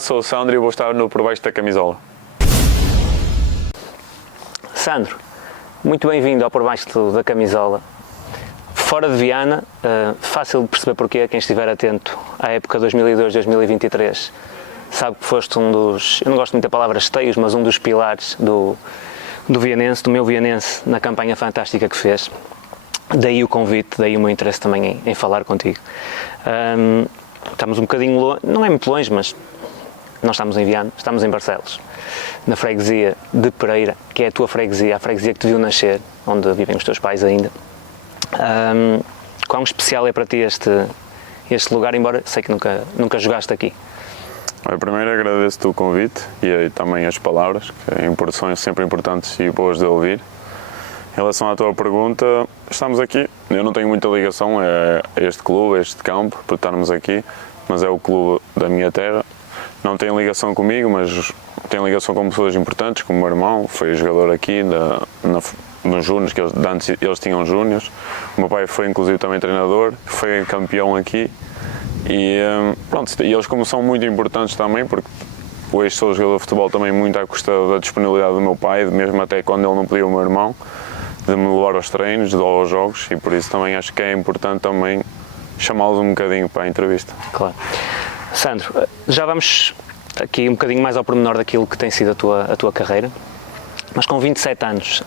sou o Sandro e vou estar no por baixo da camisola. Sandro, muito bem-vindo ao Por Baixo da Camisola. Fora de Viana, fácil de perceber porquê, quem estiver atento à época 2002-2023 sabe que foste um dos, eu não gosto muito da palavra esteios, mas um dos pilares do Vianense, do meu Vianense, na campanha fantástica que fez. Daí o convite, daí o meu interesse também em falar contigo. Estamos um bocadinho longe, não é muito longe, mas não estamos em Viana, estamos em Barcelos, na freguesia de Pereira, que é a tua freguesia, a freguesia que te viu nascer, onde vivem os teus pais ainda. Quão especial é para ti este lugar, embora sei que nunca jogaste aqui? Primeiro agradeço-te o convite e também as palavras, que são sempre importantes e boas de ouvir. Em relação à tua pergunta, estamos aqui. Eu não tenho muita ligação a este clube, a este campo, por estarmos aqui, mas é o clube da minha terra. Não tem ligação comigo, mas tem ligação com pessoas importantes, como o meu irmão, foi jogador aqui nos júniors, que antes eles tinham júniors. O meu pai foi inclusive também treinador, foi campeão aqui. E pronto, e eles como são muito importantes também, porque hoje sou jogador de futebol também muito à custa da disponibilidade do meu pai, mesmo até quando ele não pediu o meu irmão, de me levar aos treinos, de levar aos jogos, e por isso também acho que é importante também chamá-los um bocadinho para a entrevista. Claro. Sandro, já vamos aqui um bocadinho mais ao pormenor daquilo que tem sido a tua carreira, mas com 27 anos,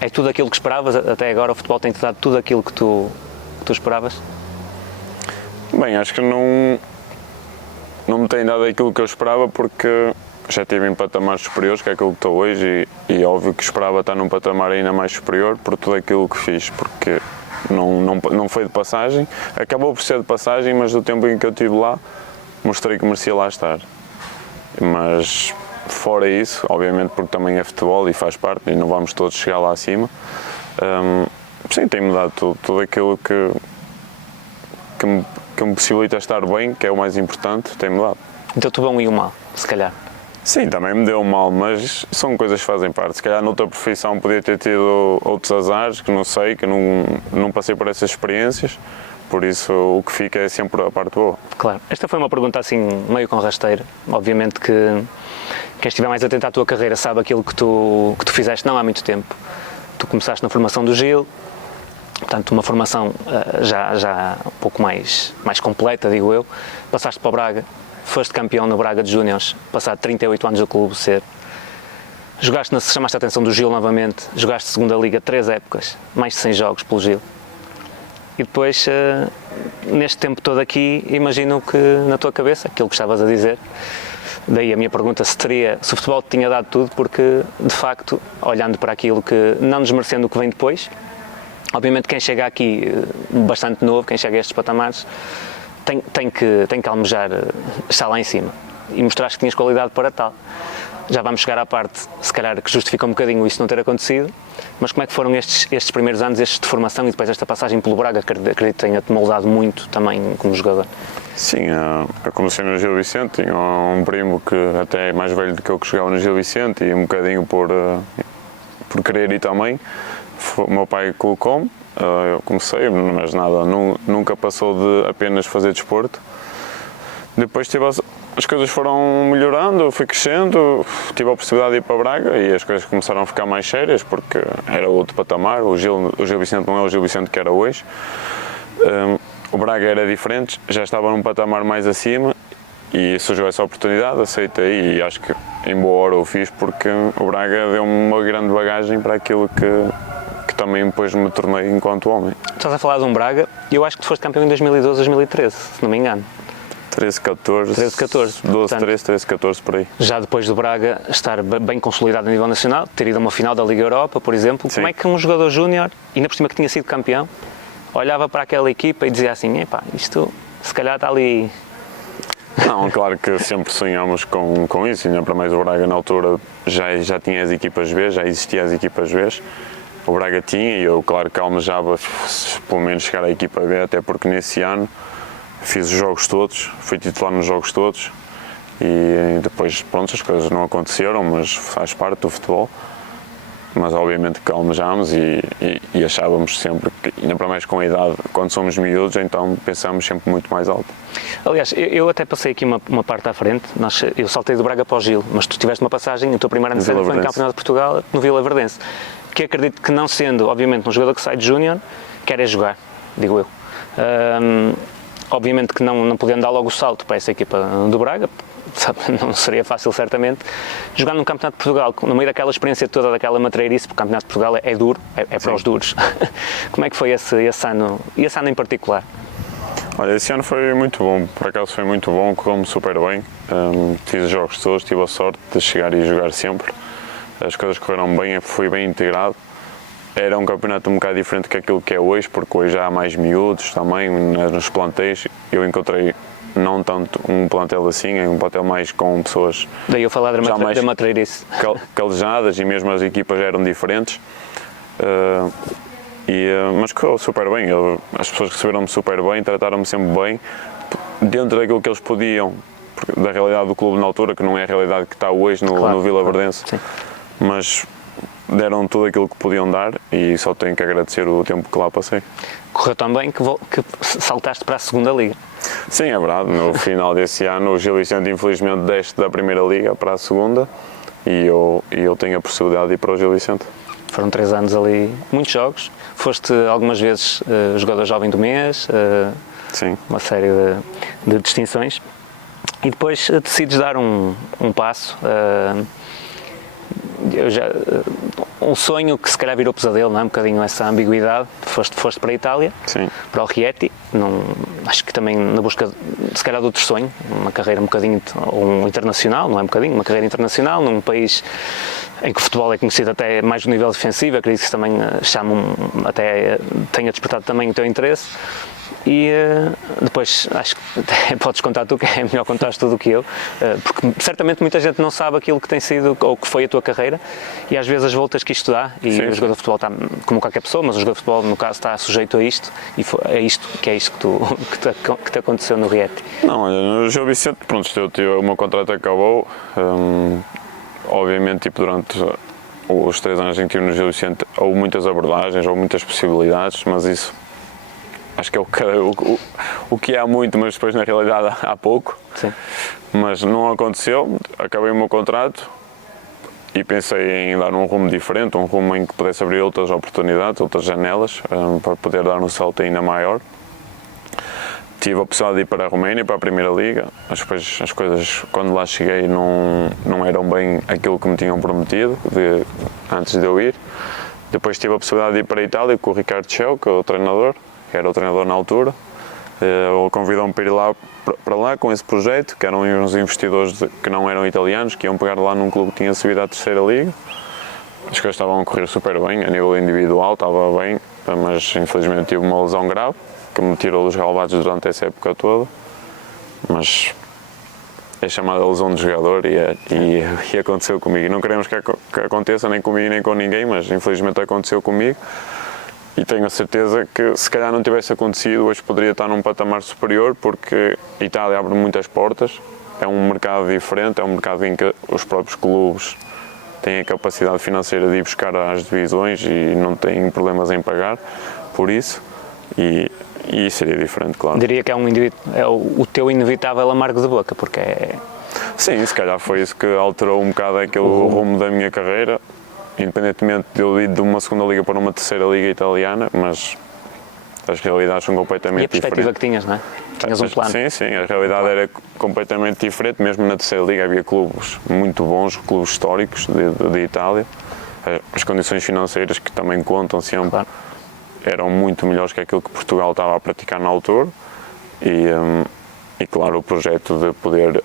é tudo aquilo que esperavas até agora? O futebol tem-te dado tudo aquilo que tu esperavas? Bem, acho que não me tem dado aquilo que eu esperava, porque já estive em patamares superiores, que é aquilo que estou hoje, e óbvio que esperava estar num patamar ainda mais superior por tudo aquilo que fiz, porque não foi de passagem, acabou por ser de passagem, mas do tempo em que eu estive lá, mostrei que merecia lá estar. Mas fora isso, obviamente porque também é futebol e faz parte, e não vamos todos chegar lá acima, sim, tem-me dado tudo aquilo que me possibilita estar bem, que é o mais importante, tem-me dado. Deu-te o bom e o mal, se calhar? Sim, também me deu mal, mas são coisas que fazem parte. Se calhar noutra profissão podia ter tido outros azares, que não sei, que não passei por essas experiências, por isso o que fica é sempre a parte boa. Claro. Esta foi uma pergunta assim, meio com rasteira. Obviamente que quem estiver mais atento à tua carreira sabe aquilo que tu fizeste não há muito tempo. Tu começaste na formação do Gil, portanto uma formação já um pouco mais completa, digo eu. Passaste para o Braga, foste campeão no Braga de Júniors, passado 38 anos do clube ser. Chamaste a atenção do Gil novamente, jogaste segunda liga 3 épocas, mais de 100 jogos pelo Gil. E depois, neste tempo todo aqui, imagino que na tua cabeça, aquilo que estavas a dizer, daí a minha pergunta se o futebol te tinha dado tudo, porque de facto, olhando para aquilo que, não desmerecendo o que vem depois, obviamente quem chega aqui bastante novo, quem chega a estes patamares, tem que almejar estar lá em cima e mostraste que tinhas qualidade para tal. Já vamos chegar à parte, se calhar, que justifica um bocadinho isso não ter acontecido, mas como é que foram estes primeiros anos, estes de formação e depois esta passagem pelo Braga, que acredito que tenha-te moldado muito também como jogador? Sim, eu comecei no Gil Vicente, tinha um primo que até é mais velho do que eu, que jogava no Gil Vicente, e um bocadinho por querer ir também, o meu pai colocou-me. Eu comecei, mas nada, nunca passou de apenas fazer desporto. Depois as coisas foram melhorando, eu fui crescendo, tive a possibilidade de ir para Braga e as coisas começaram a ficar mais sérias, porque era outro patamar. O Gil Vicente não é o Gil Vicente que era hoje. O Braga era diferente, já estava num patamar mais acima, e surgiu essa oportunidade, aceitei, e acho que em boa hora o fiz, porque o Braga deu-me uma grande bagagem para aquilo que também depois me tornei enquanto homem. Estás a falar de um Braga, e eu acho que tu foste campeão em 2012, 2013, se não me engano. 13, 14, 12, portanto, 13, 13, 14 por aí. Já depois do Braga estar bem consolidado a nível nacional, ter ido a uma final da Liga Europa, por exemplo, Sim. Como é que um jogador júnior, ainda por cima que tinha sido campeão, olhava para aquela equipa e dizia assim, epá, isto se calhar está ali... Não, claro que sempre sonhamos com isso, ainda para mais o Braga na altura já tinha as equipas B, já existiam as equipas B. O Braga tinha, e eu claro que almejava pelo menos chegar à equipa B, até porque nesse ano fiz os jogos todos, fui titular nos jogos todos, e depois, pronto, as coisas não aconteceram, mas faz parte do futebol. mas obviamente que almejámos e achávamos sempre que, ainda para mais com a idade, quando somos miúdos, então pensamos sempre muito mais alto. Aliás, eu até passei aqui uma parte à frente, eu saltei do Braga para o Gil, mas tu tiveste uma passagem, a tua primeira necessidade foi no Campeonato de Portugal, no Vila Verdense, que acredito que não sendo, obviamente, um jogador que sai de júnior, quer é jogar, digo eu. Obviamente que não podendo dar logo o salto para essa equipa do Braga, não seria fácil certamente, jogar num Campeonato de Portugal, no meio daquela experiência toda, daquela matreirice, porque o Campeonato de Portugal é duro, é para os duros. Como é que foi esse ano, e esse ano em particular? Olha, esse ano foi muito bom, por acaso foi muito bom, correu-me super bem, fiz os jogos todos, tive a sorte de chegar e jogar sempre, as coisas correram bem, fui bem integrado. Era um campeonato um bocado diferente que aquilo que é hoje, porque hoje há mais miúdos também nos plantéis. Eu encontrei não tanto um plantel assim, um plantel mais com pessoas. Daí eu falar da matreirice. Calejadas, e mesmo as equipas eram diferentes. Mas correu super bem, as pessoas receberam-me super bem, trataram-me sempre bem, dentro daquilo que eles podiam, da realidade do clube na altura, que não é a realidade que está hoje no Vila Verdense. Sim. Mas deram tudo aquilo que podiam dar e só tenho que agradecer o tempo que lá passei. Correu tão bem que saltaste para a segunda Liga. Sim, é verdade. No final desse ano o Gil Vicente infelizmente desce da primeira Liga para a segunda e eu tenho a possibilidade de ir para o Gil Vicente. Foram 3 anos ali, muitos jogos. Foste algumas vezes jogador jovem do mês, sim, uma série de distinções. E depois decides dar um passo. Um sonho que se calhar virou pesadelo, não é? Um bocadinho essa ambiguidade. Foste para a Itália, sim, para o Rieti, acho que também na busca, se calhar, de outro sonho, uma carreira um bocadinho internacional, não é um bocadinho, uma carreira internacional, num país em que o futebol é conhecido até mais no nível defensivo, acredito que também até tenha despertado também o teu interesse. E depois, acho que até podes contar tu, que é melhor contares tudo do que eu, porque certamente muita gente não sabe aquilo que tem sido ou que foi a tua carreira e às vezes as voltas que isto dá, e sim, o jogador de futebol está, como qualquer pessoa, mas o jogador de futebol no caso está sujeito a isto, e é isto que te aconteceu no Rieti. Não, olha, no Gil Vicente, pronto, o meu contrato acabou, obviamente durante os 3 anos em que estive no Gil Vicente houve muitas abordagens, houve muitas possibilidades, mas isso acho que é o que há muito, mas depois na realidade há pouco. Sim. Mas não aconteceu, acabei o meu contrato e pensei em dar um rumo diferente, um rumo em que pudesse abrir outras oportunidades, outras janelas, para poder dar um salto ainda maior. Tive a possibilidade de ir para a Roménia, para a Primeira Liga, mas depois as coisas, quando lá cheguei, não eram bem aquilo que me tinham prometido antes de eu ir. Depois tive a possibilidade de ir para a Itália com o Ricardo Cheu, que é o treinador, que era o treinador na altura. Ele convidou-me para ir para lá com esse projeto, que eram uns investidores que não eram italianos, que iam pegar lá num clube que tinha subido à terceira liga. As coisas estavam a correr super bem, a nível individual estava bem, mas infelizmente tive uma lesão grave, que me tirou dos relevados durante essa época toda. Mas é chamada lesão de jogador e aconteceu comigo. Não queremos que aconteça nem comigo nem com ninguém, mas infelizmente aconteceu comigo. E tenho a certeza que se calhar não tivesse acontecido, hoje poderia estar num patamar superior, porque a Itália abre muitas portas, é um mercado diferente, é um mercado em que os próprios clubes têm a capacidade financeira de ir buscar às divisões e não têm problemas em pagar por isso, e seria diferente, claro. Diria que é o teu inevitável amargo de boca, porque é... Sim, se calhar foi isso que alterou um bocado aquele rumo da minha carreira. Independentemente de eu ir de uma segunda liga para uma terceira liga italiana, mas as realidades são completamente diferentes. E a perspectiva que tinhas, não é? Tinhas um plano. Sim, a realidade era completamente diferente, mesmo na terceira liga havia clubes muito bons, clubes históricos de Itália. As condições financeiras, que também contam sempre, claro, eram muito melhores que aquilo que Portugal estava a praticar na altura e claro, o projeto de poder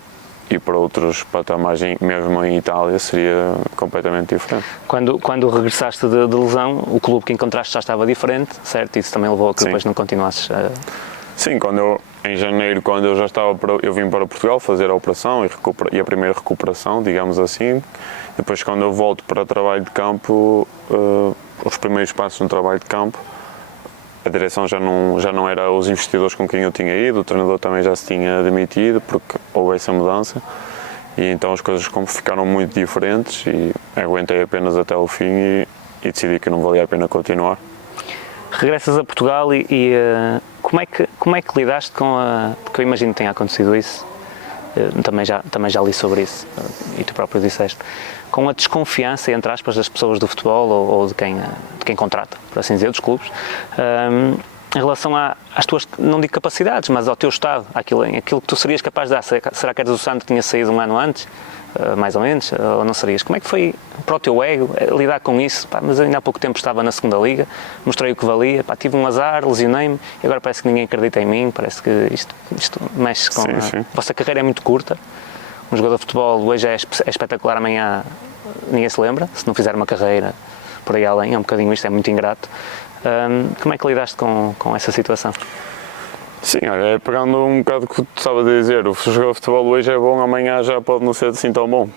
ir para outros patamares, mesmo em Itália, seria completamente diferente. Quando regressaste de lesão, o clube que encontraste já estava diferente, certo? Isso também levou a que depois não continuasses a... Sim, em janeiro, quando eu já estava, eu vim para Portugal fazer a operação e a primeira recuperação, digamos assim. Depois, quando eu volto para trabalho de campo, os primeiros passos no trabalho de campo, a direção já não era os investidores com quem eu tinha ido, o treinador também já se tinha demitido, porque houve essa mudança, e então as coisas ficaram muito diferentes e aguentei apenas até o fim e decidi que não valia a pena continuar. Regressas a Portugal e como é que lidaste com porque eu imagino que tenha acontecido isso, também já li sobre isso, e tu próprio disseste, com a desconfiança, entre aspas, das pessoas do futebol ou de quem contrata, por assim dizer, dos clubes, em relação às tuas, não digo capacidades, mas ao teu estado, aquilo que tu serias capaz de dar. Será que eres o Sandro que tinha saído um ano antes, mais ou menos, ou não serias? Como é que foi para o teu ego lidar com isso? Pá, mas ainda há pouco tempo estava na segunda liga, mostrei o que valia, pá, tive um azar, lesionei-me, e agora parece que ninguém acredita em mim, parece que isto mexe com... Sim. A vossa carreira é muito curta, um jogador de futebol hoje é espetacular, amanhã ninguém se lembra, se não fizer uma carreira por aí além, é um bocadinho isto, é muito ingrato. Como é que lidaste com essa situação? Sim, olha, pegando um bocado o que tu estavas a dizer, o jogador de futebol hoje é bom, amanhã já pode não ser assim tão bom.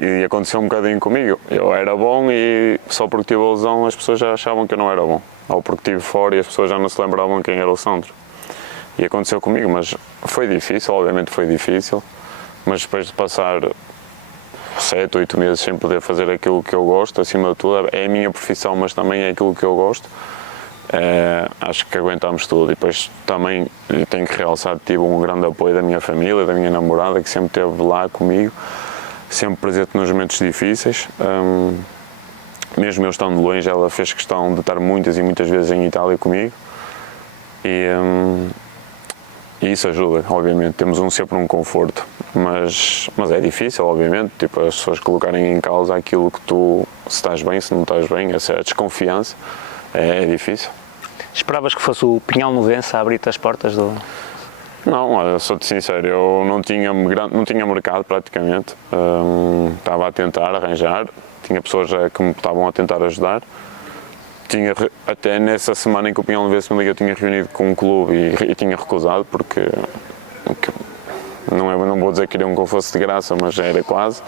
E aconteceu um bocadinho comigo. Eu era bom e só porque tive a lesão as pessoas já achavam que eu não era bom. Ou porque estive fora e as pessoas já não se lembravam quem era o Sandro. E aconteceu comigo, mas foi difícil, obviamente foi difícil. Mas depois de passar 7, 8 meses sem poder fazer aquilo que eu gosto, acima de tudo, é a minha profissão, mas também é aquilo que eu gosto. Acho que aguentámos tudo. E depois também tenho que realçar que tive um grande apoio da minha família, da minha namorada, que sempre esteve lá comigo, sempre presente nos momentos difíceis. Mesmo eu estando longe, ela fez questão de estar muitas e muitas vezes em Itália comigo. E isso ajuda, obviamente. Temos sempre um conforto, mas é difícil, obviamente. Tipo, as pessoas colocarem em causa aquilo que tu, se estás bem, se não estás bem, essa desconfiança é difícil. Esperavas que fosse o Pinhal Novense a abrir-te as portas do... Não, olha, sou-te sincero, eu não tinha mercado praticamente. Estava a tentar arranjar, tinha pessoas que me estavam a tentar ajudar. Até nessa semana em que o Pinhal Novense me ligou, eu tinha reunido com um clube e tinha recusado, porque não vou dizer que queriam que eu fosse de graça, mas era quase.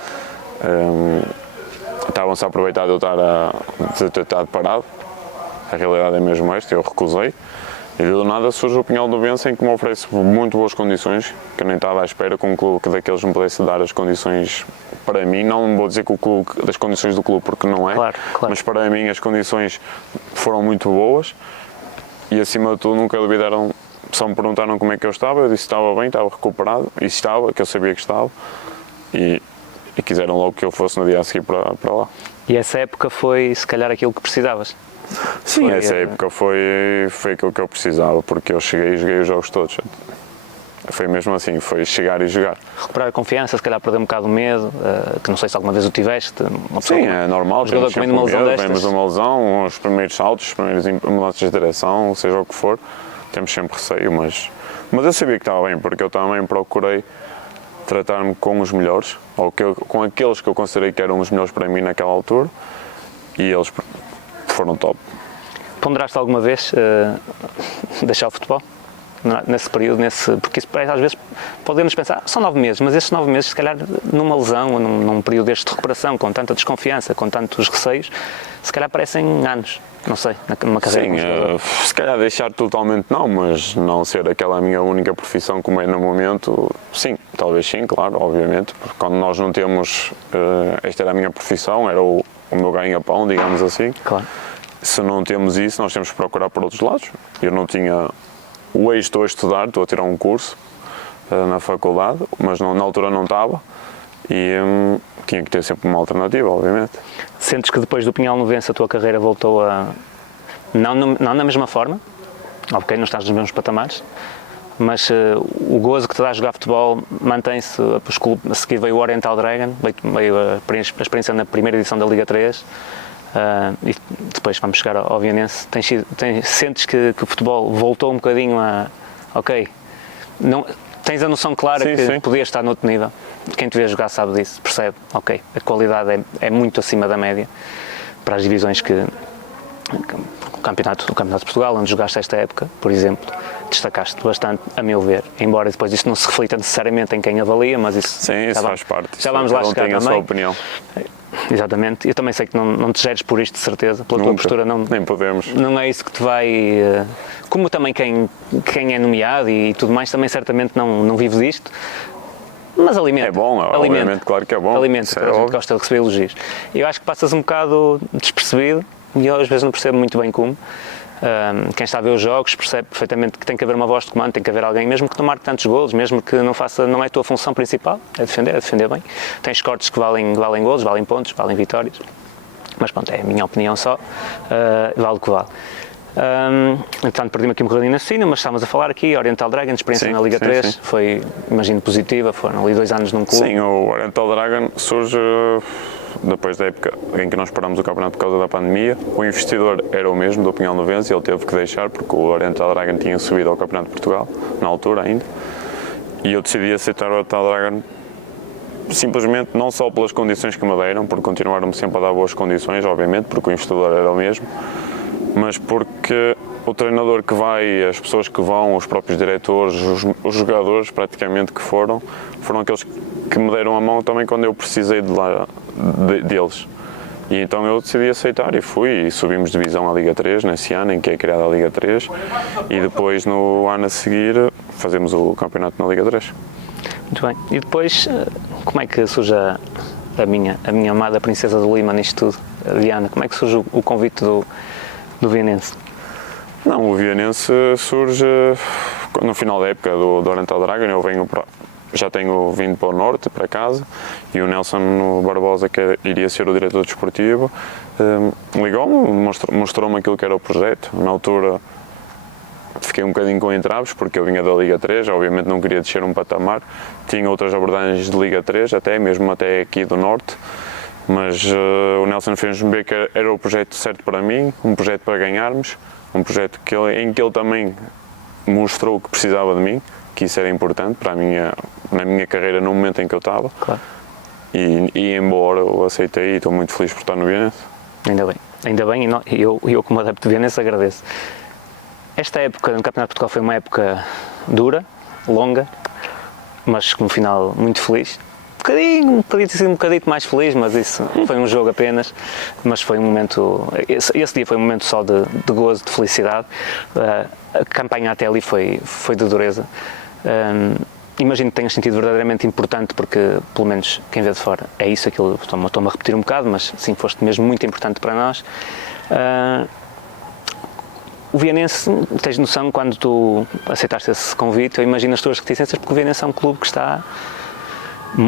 Estavam-se a aproveitar de eu ter estado parado. A realidade é mesmo esta, eu recusei. E do nada surge o Pinhal Novense em que me oferece muito boas condições, que eu nem estava à espera que um clube que daqueles me pudesse dar as condições para mim. Não vou dizer que o clube, das condições do clube, porque não é, claro. Mas para mim as condições foram muito boas e acima de tudo nunca duvidaram. Só me perguntaram como é que eu estava, eu disse que estava bem, estava recuperado, e estava, que eu sabia que estava, e quiseram logo que eu fosse no dia a seguir para lá. E essa época foi se calhar aquilo que precisavas? Sim, essa época foi aquilo que eu precisava, porque eu cheguei e joguei os jogos todos. Foi mesmo assim, foi chegar e jogar. Recuperar a confiança, se calhar perder um bocado o medo, que não sei se alguma vez o tiveste. Sim, é normal, um jogador que vem de uma lesão destas. Vemos uma lesão, os primeiros saltos, os primeiros mudanças de direção, seja o que for, temos sempre receio, mas eu sabia que estava bem, porque eu também procurei tratar-me com os melhores, ou com aqueles que eu considerei que eram os melhores para mim naquela altura, e eles foram top. Ponderaste alguma vez deixar o futebol? Nesse período, porque isso às vezes podemos pensar, são 9 meses, mas estes 9 meses, se calhar numa lesão, ou num período deste de recuperação, com tanta desconfiança, com tantos receios, se calhar parecem anos, não sei, numa carreira. Sim, se calhar deixar totalmente não, mas não ser aquela minha única profissão como é no momento, sim, talvez sim, claro, obviamente, porque quando nós não temos, esta era a minha profissão, era o meu ganha-pão, digamos assim. Claro. Se não temos isso, nós temos que procurar por outros lados. Eu não tinha... Hoje estou a estudar, estou a tirar um curso na faculdade, mas na altura não estava e tinha que ter sempre uma alternativa, obviamente. Sentes que depois do Pinhal Novense a tua carreira voltou a... Não na mesma forma, ok, não estás nos mesmos patamares, mas o gozo que te dá a jogar futebol mantém-se. A seguir veio o Oriental Dragon, veio a experiência na primeira edição da Liga 3, e depois vamos chegar ao Vianense. Sentes que o futebol voltou um bocadinho a... Ok, tens a noção clara que podias estar noutro nível. Quem te vê jogar sabe disso, percebe, ok, a qualidade é muito acima da média para as divisões o Campeonato de Portugal, onde jogaste esta época, por exemplo, destacaste bastante, a meu ver, embora depois isto não se reflita necessariamente em quem avalia, mas isso... Sim, isso faz parte. Já vamos lá chegar também. A sua opinião. Exatamente, eu também sei que não te geres por isto, de certeza, pela tua postura, nem podemos. Não é isso que te vai... Como também quem é nomeado e tudo mais, também certamente não vive disto, Mas alimenta. É bom, obviamente, claro que é bom. Alimenta, toda a gente gosta de receber elogios. E eu acho que passas um bocado despercebido, e eu às vezes não percebo muito bem como. Quem está a ver os jogos percebe perfeitamente que tem que haver uma voz de comando, tem que haver alguém, mesmo que não marque tantos golos, mesmo que não é a tua função principal, é defender bem. Tens cortes que valem golos, valem pontos, valem vitórias. Mas pronto, é a minha opinião só, vale o que vale. Entretanto, perdi-me aqui um bocadinho na cena, mas estávamos a falar aqui, Oriental Dragon, experiência na Liga 3, sim. Foi, imagino, positiva, foram ali 2 anos num clube. Sim, o Oriental Dragon surge depois da época em que nós parámos o campeonato por causa da pandemia. O investidor era o mesmo, do Pinhal Novense, e ele teve que deixar porque o Oriental Dragon tinha subido ao Campeonato de Portugal, na altura ainda, e eu decidi aceitar o Oriental Dragon simplesmente não só pelas condições que me deram, porque continuaram-me sempre a dar boas condições, obviamente, porque o investidor era o mesmo, mas porque o treinador que vai, as pessoas que vão, os próprios diretores, os jogadores praticamente que foram aqueles que me deram a mão também quando eu precisei deles. E então eu decidi aceitar e fui, e subimos divisão à Liga 3 nesse ano em que é criada a Liga 3, e depois no ano a seguir fazemos o campeonato na Liga 3. Muito bem. E depois, como é que surge a minha amada Princesa do Lima nisto tudo, a Diana? Como é que surge o convite do Vianense? Não, o Vianense surge no final da época do Oriental Dragon. Eu já tenho vindo para o norte, para casa, e o Nelson Barbosa, que iria ser o diretor desportivo, ligou-me, mostrou-me aquilo que era o projeto. Na altura fiquei um bocadinho com entraves, porque eu vinha da Liga 3, obviamente não queria descer um patamar, tinha outras abordagens de Liga 3, mesmo até aqui do norte, mas o Nelson fez-me ver que era o projeto certo para mim, um projeto para ganharmos, um projeto em que ele também mostrou que precisava de mim, que isso era importante na minha carreira no momento em que eu estava. Claro. E embora eu aceitei e estou muito feliz por estar no Vianense. Ainda bem, e eu como adepto de Vianense agradeço. Esta época no Campeonato de Portugal foi uma época dura, longa, mas com um final muito feliz. Podia ter sido um bocadito mais feliz, mas isso foi um jogo apenas, mas foi um momento, esse dia foi um momento só de gozo, de felicidade. A campanha até ali foi de dureza. Imagino que tenhas sentido verdadeiramente importante, porque pelo menos quem vê de fora é isso, aquilo, estou-me a repetir um bocado, mas sim, foste mesmo muito importante para nós. O Vianense, tens noção, quando tu aceitaste esse convite, eu imagino as tuas reticências, porque o Vianense é um clube que está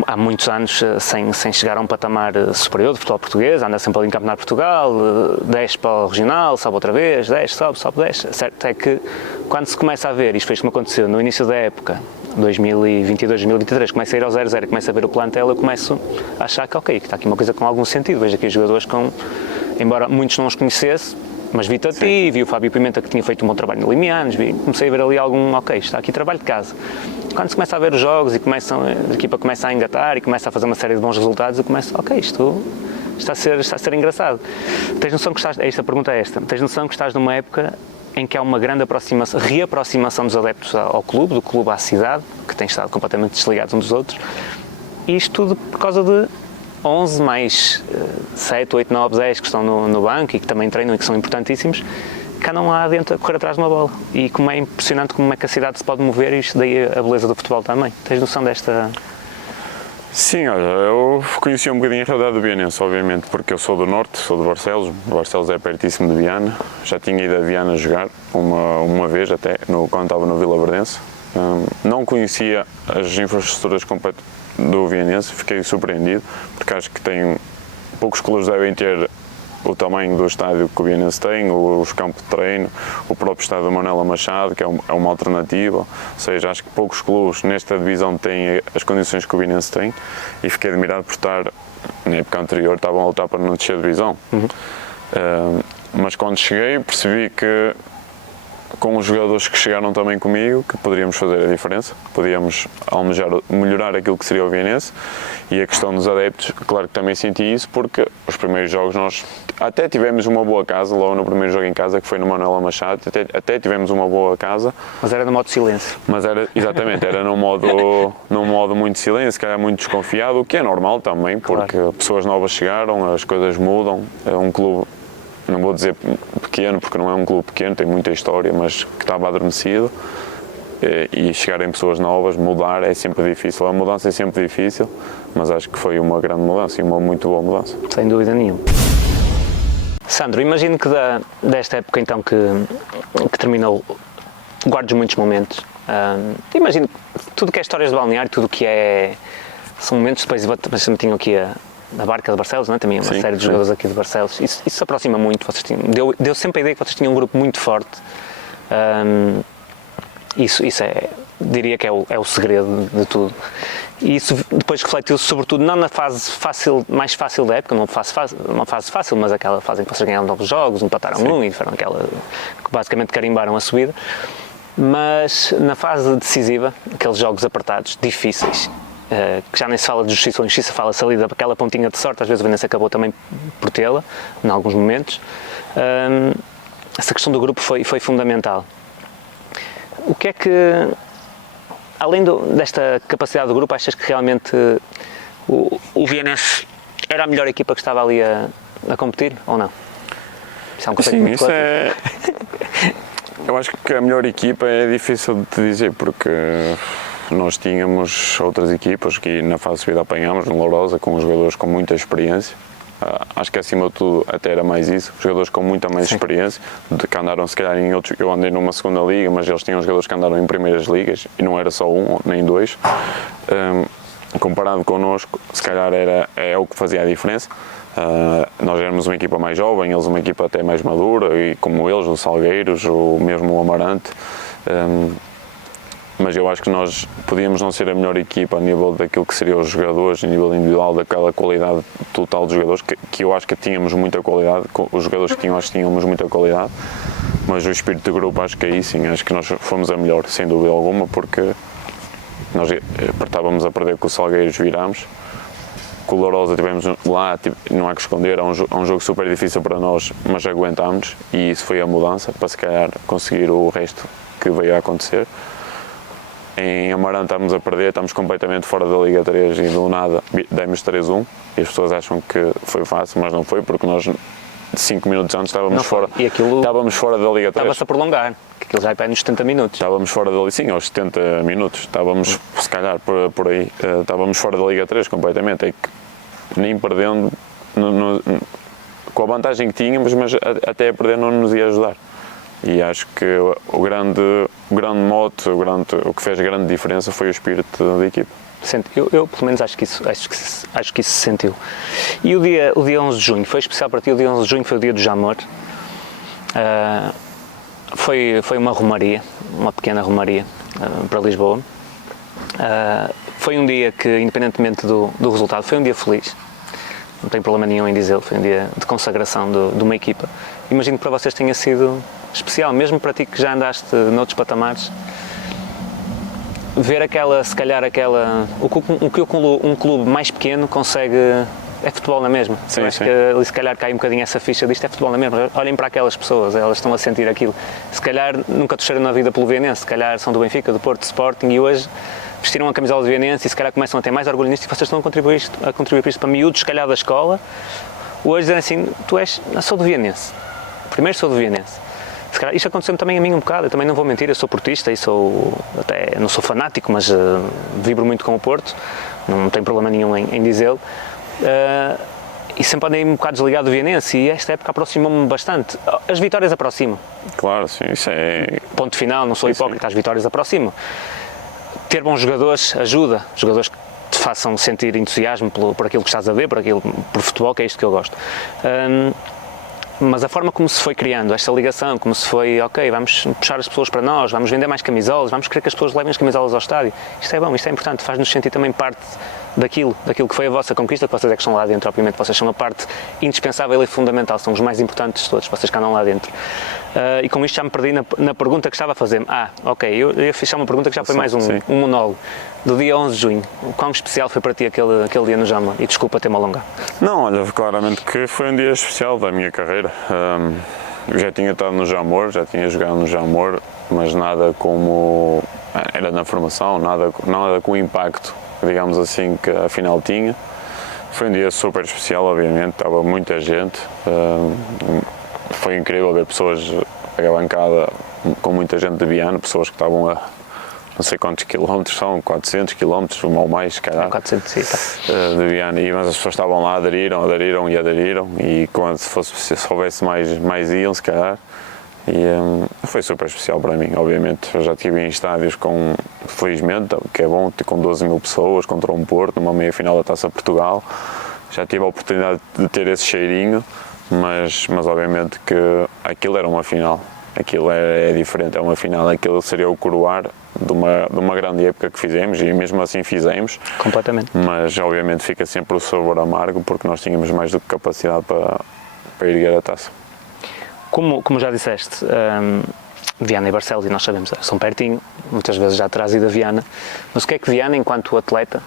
há muitos anos sem chegar a um patamar superior de futebol português, anda sempre ali em Campeonato de Portugal, desce para o regional, sobe outra vez, desce, sobe, desce. Certo é que quando se começa a ver, isto foi como aconteceu no início da época, 2022, 2023, começa a ir ao 0-0, começa a ver o plantel, eu começo a achar que ok, está aqui uma coisa com algum sentido, vejo aqui os jogadores embora muitos não os conhecesse, mas vi-te a ti, vi o Fábio Pimenta que tinha feito um bom trabalho no Limianos, comecei a ver ali ok, está aqui trabalho de casa. Quando se começa a ver os jogos e a equipa começa a engatar e começa a fazer uma série de bons resultados, eu começo, ok, isto está a ser engraçado. Tens noção que esta pergunta é esta, tens noção que estás numa época em que há uma grande reaproximação dos adeptos ao clube, do clube à cidade, que têm estado completamente desligados uns dos outros, e isto tudo por causa de 11 mais 7, 8, 9, 10 que estão no banco e que também treinam e que são importantíssimos, que andam lá dentro a correr atrás de uma bola. E como é impressionante como é que a cidade se pode mover, e isto daí a beleza do futebol também. Tens noção desta... Sim, olha, eu conheci um bocadinho a realidade do Vianense, obviamente, porque eu sou do norte, sou de Barcelos. Barcelos é pertíssimo de Viana. Já tinha ido a Viana jogar uma vez até, quando estava no Vila Verdense. Não conhecia as infraestruturas completas do Vianense, fiquei surpreendido, porque acho que poucos clubes devem ter o tamanho do estádio que o Vianense tem, os campos de treino, o próprio estádio do Manuela Machado, que é uma alternativa. Ou seja, acho que poucos clubes nesta divisão têm as condições que o Vianense tem, e fiquei admirado por estar, na época anterior, estavam a lutar para não descer a divisão. Mas quando cheguei percebi que, com os jogadores que chegaram também comigo, que poderíamos fazer a diferença, podíamos almejar melhorar aquilo que seria o Vianense. E a questão dos adeptos, claro que também senti isso, porque os primeiros jogos nós até tivemos uma boa casa, logo no primeiro jogo em casa, que foi no Manuela Machado, até tivemos uma boa casa. Mas era no modo silêncio. Mas exatamente, era num modo muito silêncio, que era muito desconfiado, o que é normal também, porque claro, pessoas novas chegaram, as coisas mudam, é um clube, não vou dizer pequeno, porque não é um clube pequeno, tem muita história, mas que estava adormecido. e chegarem pessoas novas, mudar é sempre difícil. A mudança é sempre difícil, mas acho que foi uma grande mudança e uma muito boa mudança. Sem dúvida nenhuma. Sandro, imagino que desta época então que terminou, guardes muitos momentos. Imagino tudo que é histórias de balneário, tudo que são momentos, depois vocês tinham aqui a Barca de Barcelos, não é? Também uma série de jogadores aqui de Barcelos. Isso se aproxima muito, deu sempre a ideia que vocês tinham um grupo muito forte. Isso diria que é o segredo de tudo. E isso depois refletiu-se sobretudo não na fase mais fácil da época, uma fase fácil, mas aquela fase em que vocês ganharam novos jogos, empataram e foram aquela que basicamente carimbaram a subida, mas na fase decisiva, aqueles jogos apertados, difíceis, que já nem se fala de justiça ou injustiça, fala-se ali daquela pontinha de sorte, às vezes o Belenenses acabou também por tê-la, em alguns momentos. Essa questão do grupo foi fundamental. O que é que, além desta capacidade do grupo, achas que realmente o Belenenses era a melhor equipa que estava ali a competir, ou não? Isso é um conceito Sim, muito isso claro. Eu acho que a melhor equipa é difícil de te dizer, porque nós tínhamos outras equipas que na fase de subida apanhámos, no Lourosa, com jogadores com muita experiência. Acho que acima de tudo até era mais isso, jogadores com muita mais experiência, que andaram se calhar em outros, eu andei numa segunda liga, mas eles tinham jogadores que andaram em primeiras ligas, e não era só um, nem dois. Comparado connosco, se calhar é o que fazia a diferença. Nós éramos uma equipa mais jovem, eles uma equipa até mais madura, e como eles, o Salgueiros, mesmo o Amarante. Mas eu acho que nós podíamos não ser a melhor equipa a nível daquilo que seriam os jogadores, a nível individual, daquela qualidade total dos jogadores, que eu acho que tínhamos muita qualidade, os jogadores que acho que tínhamos muita qualidade, mas o espírito de grupo acho que aí sim, acho que nós fomos a melhor, sem dúvida alguma, porque nós estávamos a perder com o Salgueiros, virámos, com o Lourosa tivemos lá, não há que esconder, é um jogo super difícil para nós, mas aguentámos, e isso foi a mudança, para se calhar conseguir o resto que veio a acontecer. Em Amarante estamos a perder, estamos completamente fora da Liga 3 e do nada demos 3-1 e as pessoas acham que foi fácil, mas não foi, porque nós 5 minutos antes estávamos fora da Liga 3. Estava-se a prolongar, que aquilo já é para nos 70 minutos. Estávamos fora da Liga, sim, aos 70 minutos, estávamos se calhar por aí, estávamos fora da Liga 3 completamente, é que nem perdendo, com a vantagem que tínhamos, mas até a perder não nos ia ajudar. E acho que o grande mote, o que fez a grande diferença foi o espírito da equipe. Eu pelo menos acho que isso se sentiu. E o dia 11 de junho, foi especial para ti? O dia 11 de junho foi o dia do Jamor. Foi uma romaria, uma pequena romaria para Lisboa. Foi um dia que, independentemente do resultado, foi um dia feliz. Não tenho problema nenhum em dizê-lo, foi um dia de consagração de uma equipa. Imagino que para vocês tenha sido especial, mesmo para ti que já andaste noutros patamares, ver o que um clube mais pequeno consegue, é futebol na mesma. Sim, acho que ali se calhar cai um bocadinho essa ficha disto, é futebol na mesma. Olhem para aquelas pessoas, elas estão a sentir aquilo. Se calhar nunca torceram na vida pelo Belenenses, se calhar são do Benfica, do Porto, do Sporting, e hoje vestiram a camisola do Belenenses e se calhar começam a ter mais orgulho nisto, e vocês estão a contribuir para isto para miúdos, se calhar da escola, hoje dizem assim, sou do Belenenses, primeiro sou do Belenenses. Se calhar, isto aconteceu também a mim um bocado, eu também não vou mentir, eu sou portista e não sou fanático, mas vibro muito com o Porto, não tenho problema nenhum em dizê-lo, e sempre andei um bocado desligado do Belenenses, e esta época aproximou-me bastante. As vitórias aproximam. Claro, sim, isso é... Ponto final, não sou hipócrita, as vitórias aproximam. Ter bons jogadores ajuda, jogadores que te façam sentir entusiasmo por aquilo que estás a ver, por futebol, que é isto que eu gosto. Mas a forma como se foi criando esta ligação, como se foi, ok, vamos puxar as pessoas para nós, vamos vender mais camisolas, vamos querer que as pessoas levem as camisolas ao estádio. Isto é bom, isto é importante, faz-nos sentir também parte daquilo que foi a vossa conquista, que vocês é que estão lá dentro, obviamente, vocês são a parte indispensável e fundamental, são os mais importantes de todos, vocês que andam lá dentro. E com isto já me perdi na pergunta que estava a fazer. Ok, eu ia fechar uma pergunta que já foi mais um monólogo. Do dia 11 de junho, quão especial foi para ti aquele dia no Jamor? E desculpa ter-me alongado. Não, olha, claramente que foi um dia especial da minha carreira. Eu já tinha estado no Jamor, já tinha jogado no Jamor, mas nada como era na formação, nada com o impacto, digamos assim, que a final tinha. Foi um dia super especial, obviamente, estava muita gente. Foi incrível ver pessoas a bancada com muita gente de Viana, pessoas que estavam não sei quantos quilómetros são, 400 quilómetros ou mais, se calhar. 400, sim, tá. De Viana, mas as pessoas estavam lá, aderiram, e quando se houvesse mais iam, se calhar. E foi super especial para mim, obviamente. Eu já estive em estádios felizmente, que é bom, com 12 mil pessoas, contra um Porto, numa meia-final da Taça Portugal. Já tive a oportunidade de ter esse cheirinho, mas obviamente que aquilo era uma final. Aquilo é diferente, é uma final. Aquilo seria o coroar de uma grande época que fizemos, e mesmo assim fizemos. Completamente. Mas obviamente fica sempre o sabor amargo, porque nós tínhamos mais do que capacidade para erguer a taça. Como já disseste, Viana e Barcelos, e nós sabemos, são pertinho, muitas vezes já terás ido a Viana, mas o que é que Viana, enquanto atleta,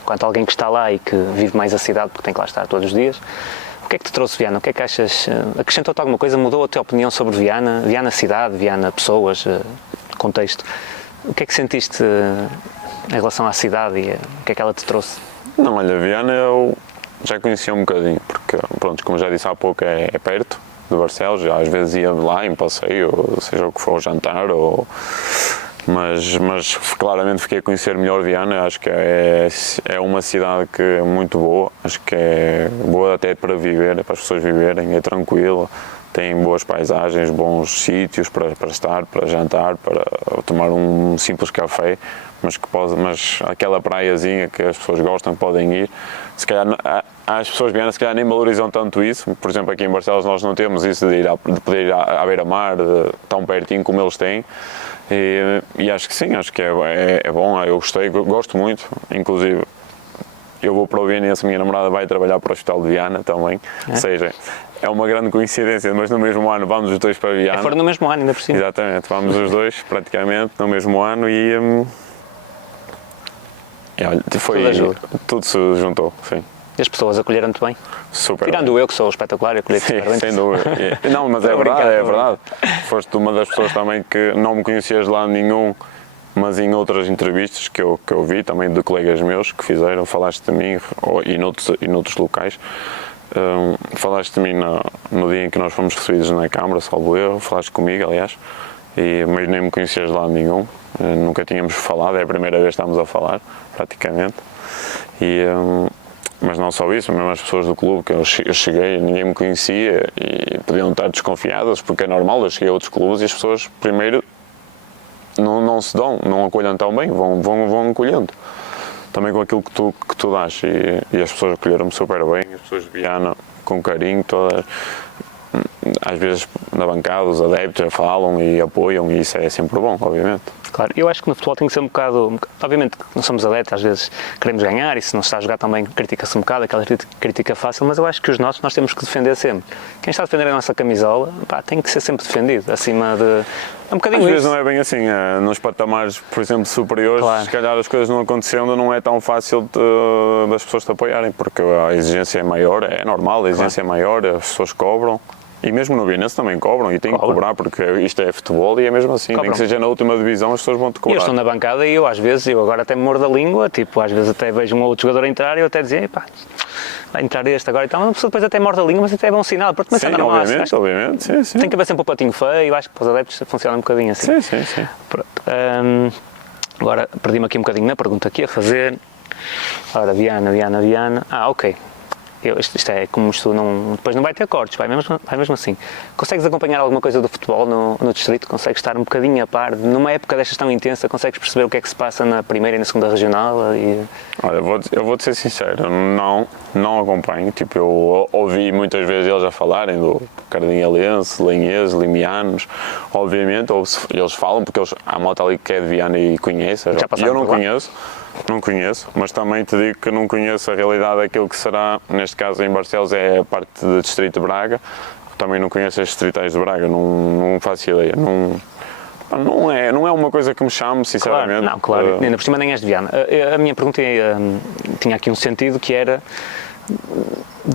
enquanto alguém que está lá e que vive mais a cidade, porque tem que lá estar todos os dias, o que é que te trouxe Viana? O que é que achas? Acrescentou-te alguma coisa? Mudou a tua opinião sobre Viana? Viana cidade, Viana pessoas, contexto? O que é que sentiste em relação à cidade e o que é que ela te trouxe? Não, olha, Viana eu já conhecia um bocadinho, porque, pronto, como já disse há pouco, é perto de Barcelos, já às vezes ia lá em passeio, seja o que for, jantar, mas claramente fiquei a conhecer melhor Viana. Acho que é uma cidade que é muito boa, acho que é boa até para viver, para as pessoas viverem, é tranquila, tem boas paisagens, bons sítios para estar, para jantar, para tomar um simples café, mas aquela praiazinha que as pessoas gostam, podem ir. Se calhar as pessoas de Viana se calhar nem valorizam tanto isso. Por exemplo, aqui em Barcelos nós não temos isso de poder ir à beira-mar tão pertinho como eles têm. E acho que sim, acho que é bom, eu gostei, gosto muito. Inclusive eu vou para o Viana e a minha namorada vai trabalhar para o Hospital de Viana também. Ou seja, é uma grande coincidência, mas no mesmo ano vamos os dois para Viana. Foram no mesmo ano, ainda por cima. Exatamente, vamos os dois praticamente no mesmo ano e olha, tudo se juntou, sim. E as pessoas acolheram-te bem? Super Tirando bem. Eu, que sou espetacular, acolhi-te super bem. Sem dúvida. Não, mas é verdade. Foste uma das pessoas também que não me conhecias de lado nenhum, mas em outras entrevistas que eu vi, também de colegas meus que fizeram, falaste de mim, e noutros locais. Falaste de mim no dia em que nós fomos recebidos na Câmara, salvo erro, falaste comigo, aliás, mas nem me conhecias de lado nenhum, nunca tínhamos falado, é a primeira vez que estamos a falar, praticamente. Mas não só isso, mesmo as pessoas do clube, que eu cheguei, ninguém me conhecia e podiam estar desconfiadas, porque é normal, eu cheguei a outros clubes e as pessoas primeiro não se dão, não acolhem tão bem, vão acolhendo. Também com aquilo que tu dás, e as pessoas acolheram-me super bem, as pessoas de Viana com carinho, todas, às vezes na bancada os adeptos já falam e apoiam, e isso é sempre bom, obviamente. Claro, eu acho que no futebol tem que ser um bocado, obviamente não somos adeptos, às vezes queremos ganhar e se não se está a jogar também critica-se um bocado, aquela crítica fácil, mas eu acho que os nossos nós temos que defender sempre. Quem está a defender a nossa camisola, tem que ser sempre defendido, acima de... É um bocadinho às isso. Vezes não é bem assim, nos patamares, por exemplo, superiores, claro. Se calhar as coisas não acontecendo, não é tão fácil das pessoas te apoiarem, porque a exigência é maior, é normal, a exigência é maior, as pessoas cobram. E mesmo no Vinense também cobram e têm que cobrar, porque isto é futebol e é mesmo assim, nem que seja na última divisão as pessoas vão-te cobrar. E eu estou na bancada e eu às vezes, agora até me mordo a língua, tipo, às vezes até vejo um outro jogador entrar e eu até dizia, vai entrar este agora e tal, mas a pessoa depois até morde a língua, mas até é bom sinal, porque começa a andar mal. Obviamente, sim. Tem que haver sempre um patinho feio, eu acho que para os adeptos funciona um bocadinho assim. Sim. Pronto. Agora perdi-me aqui um bocadinho na pergunta que ia fazer. Ora, Viana. Ok. Isto é como isto depois não vai ter cortes, vai mesmo assim. Consegues acompanhar alguma coisa do futebol no distrito? Consegues estar um bocadinho a par? Numa época destas tão intensa, consegues perceber o que é que se passa na primeira e na segunda regional? Olha, eu vou-te ser sincero, não acompanho. Tipo, eu ouvi muitas vezes eles a falarem do Cardinhalense, Linhês, Limianos. Obviamente, eles falam, porque há malta ali que é de Viana e conhece. Eu não conheço. Não conheço, mas também te digo que não conheço a realidade daquilo que será, neste caso em Barcelos é a parte do distrito de Braga, também não conheço as distritais de Braga, não faço ideia, não é uma coisa que me chame, sinceramente. Claro, ainda por cima nem és de Viana. A minha pergunta tinha aqui um sentido que era,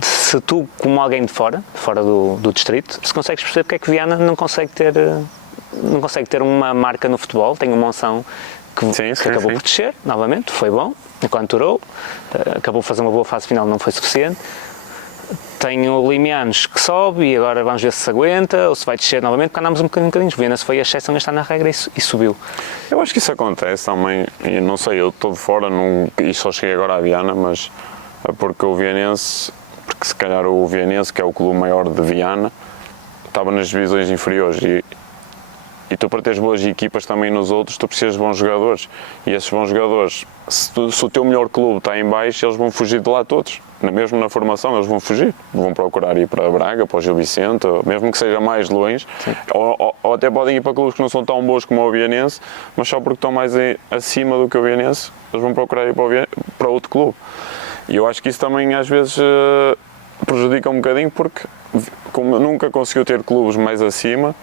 se tu, como alguém de fora do distrito, se consegues perceber porque é que Viana não consegue ter uma marca no futebol, tem um Monção que acabou por descer, novamente, foi bom, enquanto durou, acabou por fazer uma boa fase final, não foi suficiente. Tem o Limianos que sobe e agora vamos ver se aguenta ou se vai descer novamente, porque andámos um bocadinho. O Viana foi a exceção a estar na regra e subiu. Eu acho que isso acontece também, e não sei, eu estou de fora e só cheguei agora à Viana, mas é porque o Vianense, porque se calhar o Vianense, que é o clube maior de Viana, estava nas divisões inferiores e tu, para teres boas equipas também nos outros, tu precisas de bons jogadores. E esses bons jogadores, se o teu melhor clube está em baixo, eles vão fugir de lá todos. Mesmo na formação, eles vão fugir. Vão procurar ir para Braga, para o Gil Vicente, mesmo que seja mais longe. Ou até podem ir para clubes que não são tão bons como o Vianense, mas só porque estão mais acima do que o Vianense, eles vão procurar ir para outro clube. E eu acho que isso também, às vezes, prejudica um bocadinho, porque como nunca conseguiu ter clubes mais acima,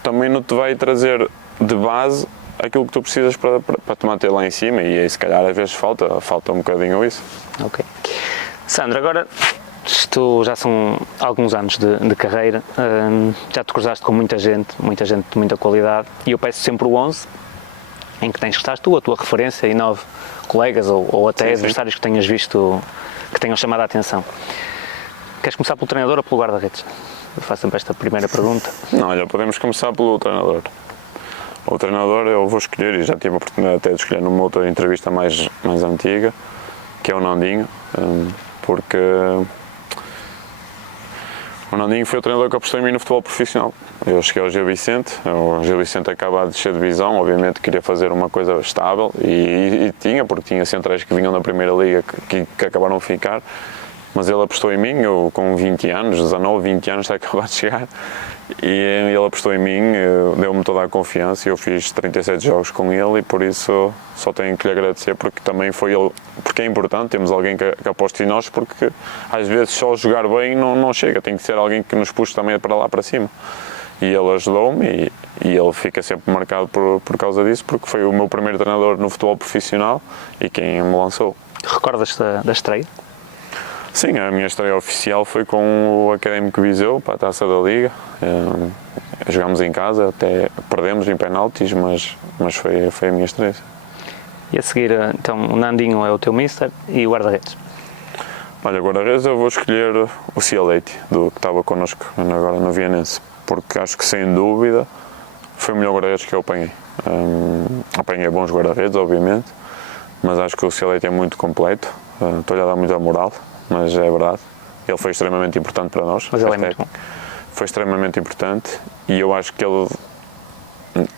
também não te vai trazer de base aquilo que tu precisas para te manter lá em cima, e aí se calhar às vezes falta um bocadinho isso. Ok. Sandro, agora isto já são alguns anos de carreira, já te cruzaste com muita gente de muita qualidade, e eu peço sempre o 11 em que tens que estar tu, a tua referência, e 9 colegas ou até adversários que tenhas visto, que tenham chamado a atenção. Queres começar pelo treinador ou pelo guarda-redes? Eu faço sempre esta primeira pergunta. Não, olha, podemos começar pelo treinador. O treinador eu vou escolher, e já tive a oportunidade até de escolher numa outra entrevista mais antiga, que é o Nandinho, porque o Nandinho foi o treinador que apostou em mim no futebol profissional. Eu cheguei ao Gil Vicente, o Gil Vicente acabava de descer de divisão, obviamente queria fazer uma coisa estável, e tinha, porque tinha centrais que vinham da Primeira Liga que acabaram a ficar. Mas ele apostou em mim, eu com 20 anos, 19, 20 anos, está acabado de chegar, e ele apostou em mim, deu-me toda a confiança, e eu fiz 37 jogos com ele, e por isso só tenho que lhe agradecer, porque também foi ele, porque é importante, temos alguém que aposte em nós, porque às vezes só jogar bem não chega, tem que ser alguém que nos puxe também para lá para cima. E ele ajudou-me, e ele fica sempre marcado por causa disso, porque foi o meu primeiro treinador no futebol profissional e quem me lançou. Recordas-te da estreia? Sim, a minha estreia oficial foi com o Académico Viseu, para a Taça da Liga. Jogámos em casa, até perdemos em penaltis, mas foi a minha estreia. E a seguir, então, o Nandinho é o teu mister e o guarda-redes? Olha, guarda-redes eu vou escolher o Cialetti, que estava connosco agora no Vianense, porque acho que sem dúvida foi o melhor guarda-redes que eu apanhei. Apanhei bons guarda-redes, obviamente, mas acho que o Cialetti é muito completo, estou-lhe a dar muita moral, mas é verdade, ele foi extremamente importante para nós. Mas ele é muito bom. Foi extremamente importante, e eu acho que ele,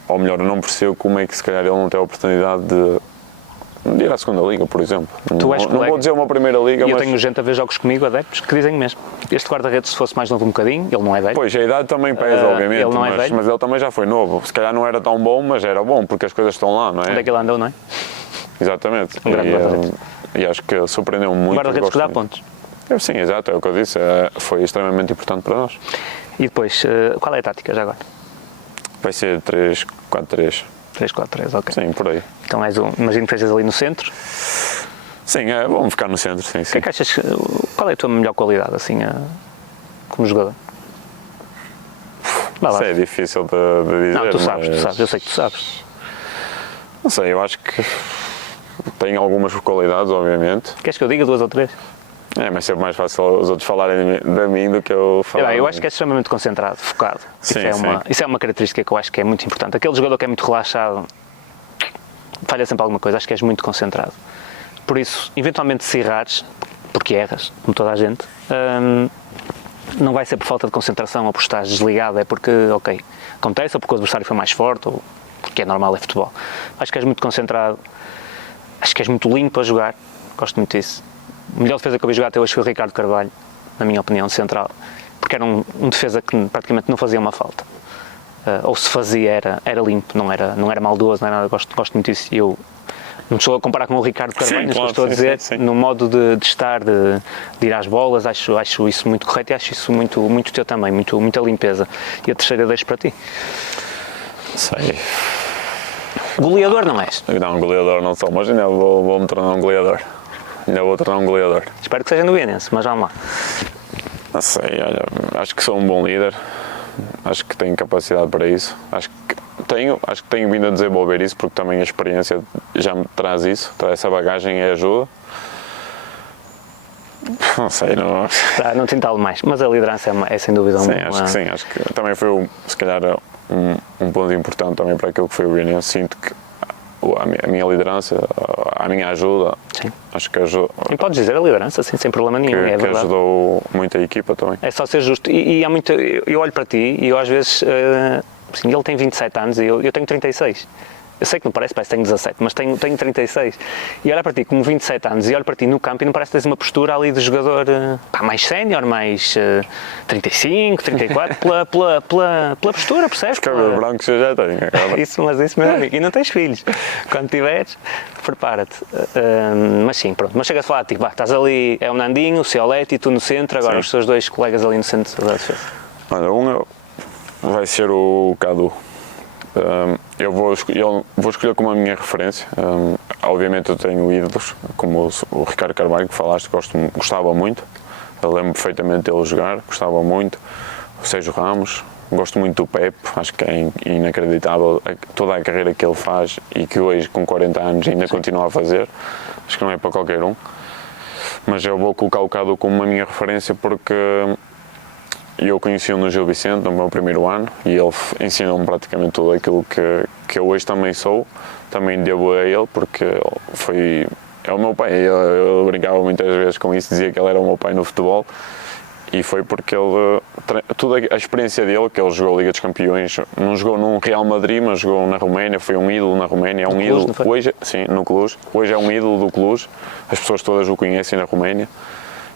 ou melhor, eu não percebo como é que se calhar ele não tem a oportunidade de ir à segunda liga, por exemplo. Não vou dizer uma primeira liga, mas... Eu tenho gente a ver jogos comigo, adeptos, que dizem mesmo. Este guarda-redes, se fosse mais novo um bocadinho, ele não é velho. Pois, a idade também pesa, obviamente, ele não é velho. Mas ele também já foi novo. Se calhar não era tão bom, mas era bom, porque as coisas estão lá, não é? Onde é que ele andou, não é? Exatamente. Um grande guarda-redes. E acho que surpreendeu muito. Guarda-redes que dá pontos. Sim, exato, é o que eu disse, foi extremamente importante para nós. E depois, qual é a tática já agora? Vai ser 3-4-3. 3-4-3, ok. Sim, por aí. Então imagino que estejas ali no centro. Sim, vamos ficar no centro, sim. O que é que achas, qual é a tua melhor qualidade, assim, como jogador? Isso é difícil de dizer. Não, tu sabes, eu sei que tu sabes. Não sei, eu acho que tenho algumas qualidades, obviamente. Queres que eu diga 2 ou 3? Mas sempre mais fácil os outros falarem de mim do que eu falar. Eu acho que é extremamente concentrado, focado. Sim, isso é uma característica que eu acho que é muito importante. Aquele jogador que é muito relaxado, falha sempre alguma coisa, acho que és muito concentrado. Por isso, eventualmente se errares, porque erras, como toda a gente, não vai ser por falta de concentração ou por estares desligado, é porque, ok, acontece, ou porque o adversário foi mais forte, ou porque é normal, é futebol. Acho que és muito concentrado, acho que és muito limpo a jogar, gosto muito disso. A melhor defesa que eu vi jogar até hoje foi o Ricardo Carvalho, na minha opinião, central, porque era um defesa que praticamente não fazia uma falta. Ou se fazia era limpo, não era maldoso, não era nada, gosto muito disso. Eu não estou a comparar com o Ricardo Carvalho, mas estou a dizer, no modo de estar, de ir às bolas, acho isso muito correto e acho isso muito teu também, muita limpeza. E a terceira deixo para ti. Sei. Goleador não és? Não, goleador não sou, mas ainda vou-me tornar um goleador. Ainda vou tornar um goleador. Espero que seja no Vianense, mas vamos lá. Não sei, olha, acho que sou um bom líder, acho que tenho capacidade para isso, acho que tenho vindo a desenvolver isso, porque também a experiência já me traz isso, traz essa bagagem e ajuda. Não sei, não. Não te entalo mais, mas a liderança é sem dúvida Sim, acho que sim. Acho que também foi, se calhar, um ponto importante também para aquilo que foi o Belenenses. Sinto que a minha liderança, a minha ajuda, sim. Acho que ajuda. E podes dizer a liderança, sim, sem problema nenhum. Que ajudou muito a equipa também. É só ser justo. E há muito. Eu olho para ti e eu às vezes. Assim, ele tem 27 anos e eu tenho 36. Eu sei que não parece que tenho 17, mas tenho 36. E olho para ti como 27 anos e olho para ti no campo e não parece que tens uma postura ali de jogador mais sénior, mais 35, 34, pela postura, percebes? Os cabelos brancos eu já tenho. Isso, meu amigo. E não tens filhos. Quando tiveres, prepara-te. Mas sim, pronto. Mas chega a falar, tipo, estás ali, é o Nandinho, o Ciolete e tu no centro, agora sim. Os teus dois colegas ali no centro da defesa. Olha, vai ser o Cadu. Eu vou escolher como a minha referência. Obviamente eu tenho ídolos, como o Ricardo Carvalho, que falaste, gostava muito. Eu lembro perfeitamente dele jogar, gostava muito. O Sérgio Ramos, gosto muito do Pepe, acho que é inacreditável toda a carreira que ele faz e que hoje, com 40 anos, ainda continua a fazer. Acho que não é para qualquer um. Mas eu vou colocar o Cadu como a minha referência porque eu conheci-o no Gil Vicente, no meu primeiro ano, e ele ensinou-me praticamente tudo aquilo que eu hoje também sou. Também devo a ele, porque é o meu pai. Eu brincava muitas vezes com isso, dizia que ele era o meu pai no futebol, e foi porque toda a experiência dele, que ele jogou a Liga dos Campeões, não jogou num Real Madrid, mas jogou na Roménia, foi um ídolo na Roménia, é um ídolo, hoje, sim, no Cluj, hoje é um ídolo do Cluj, as pessoas todas o conhecem na Roménia.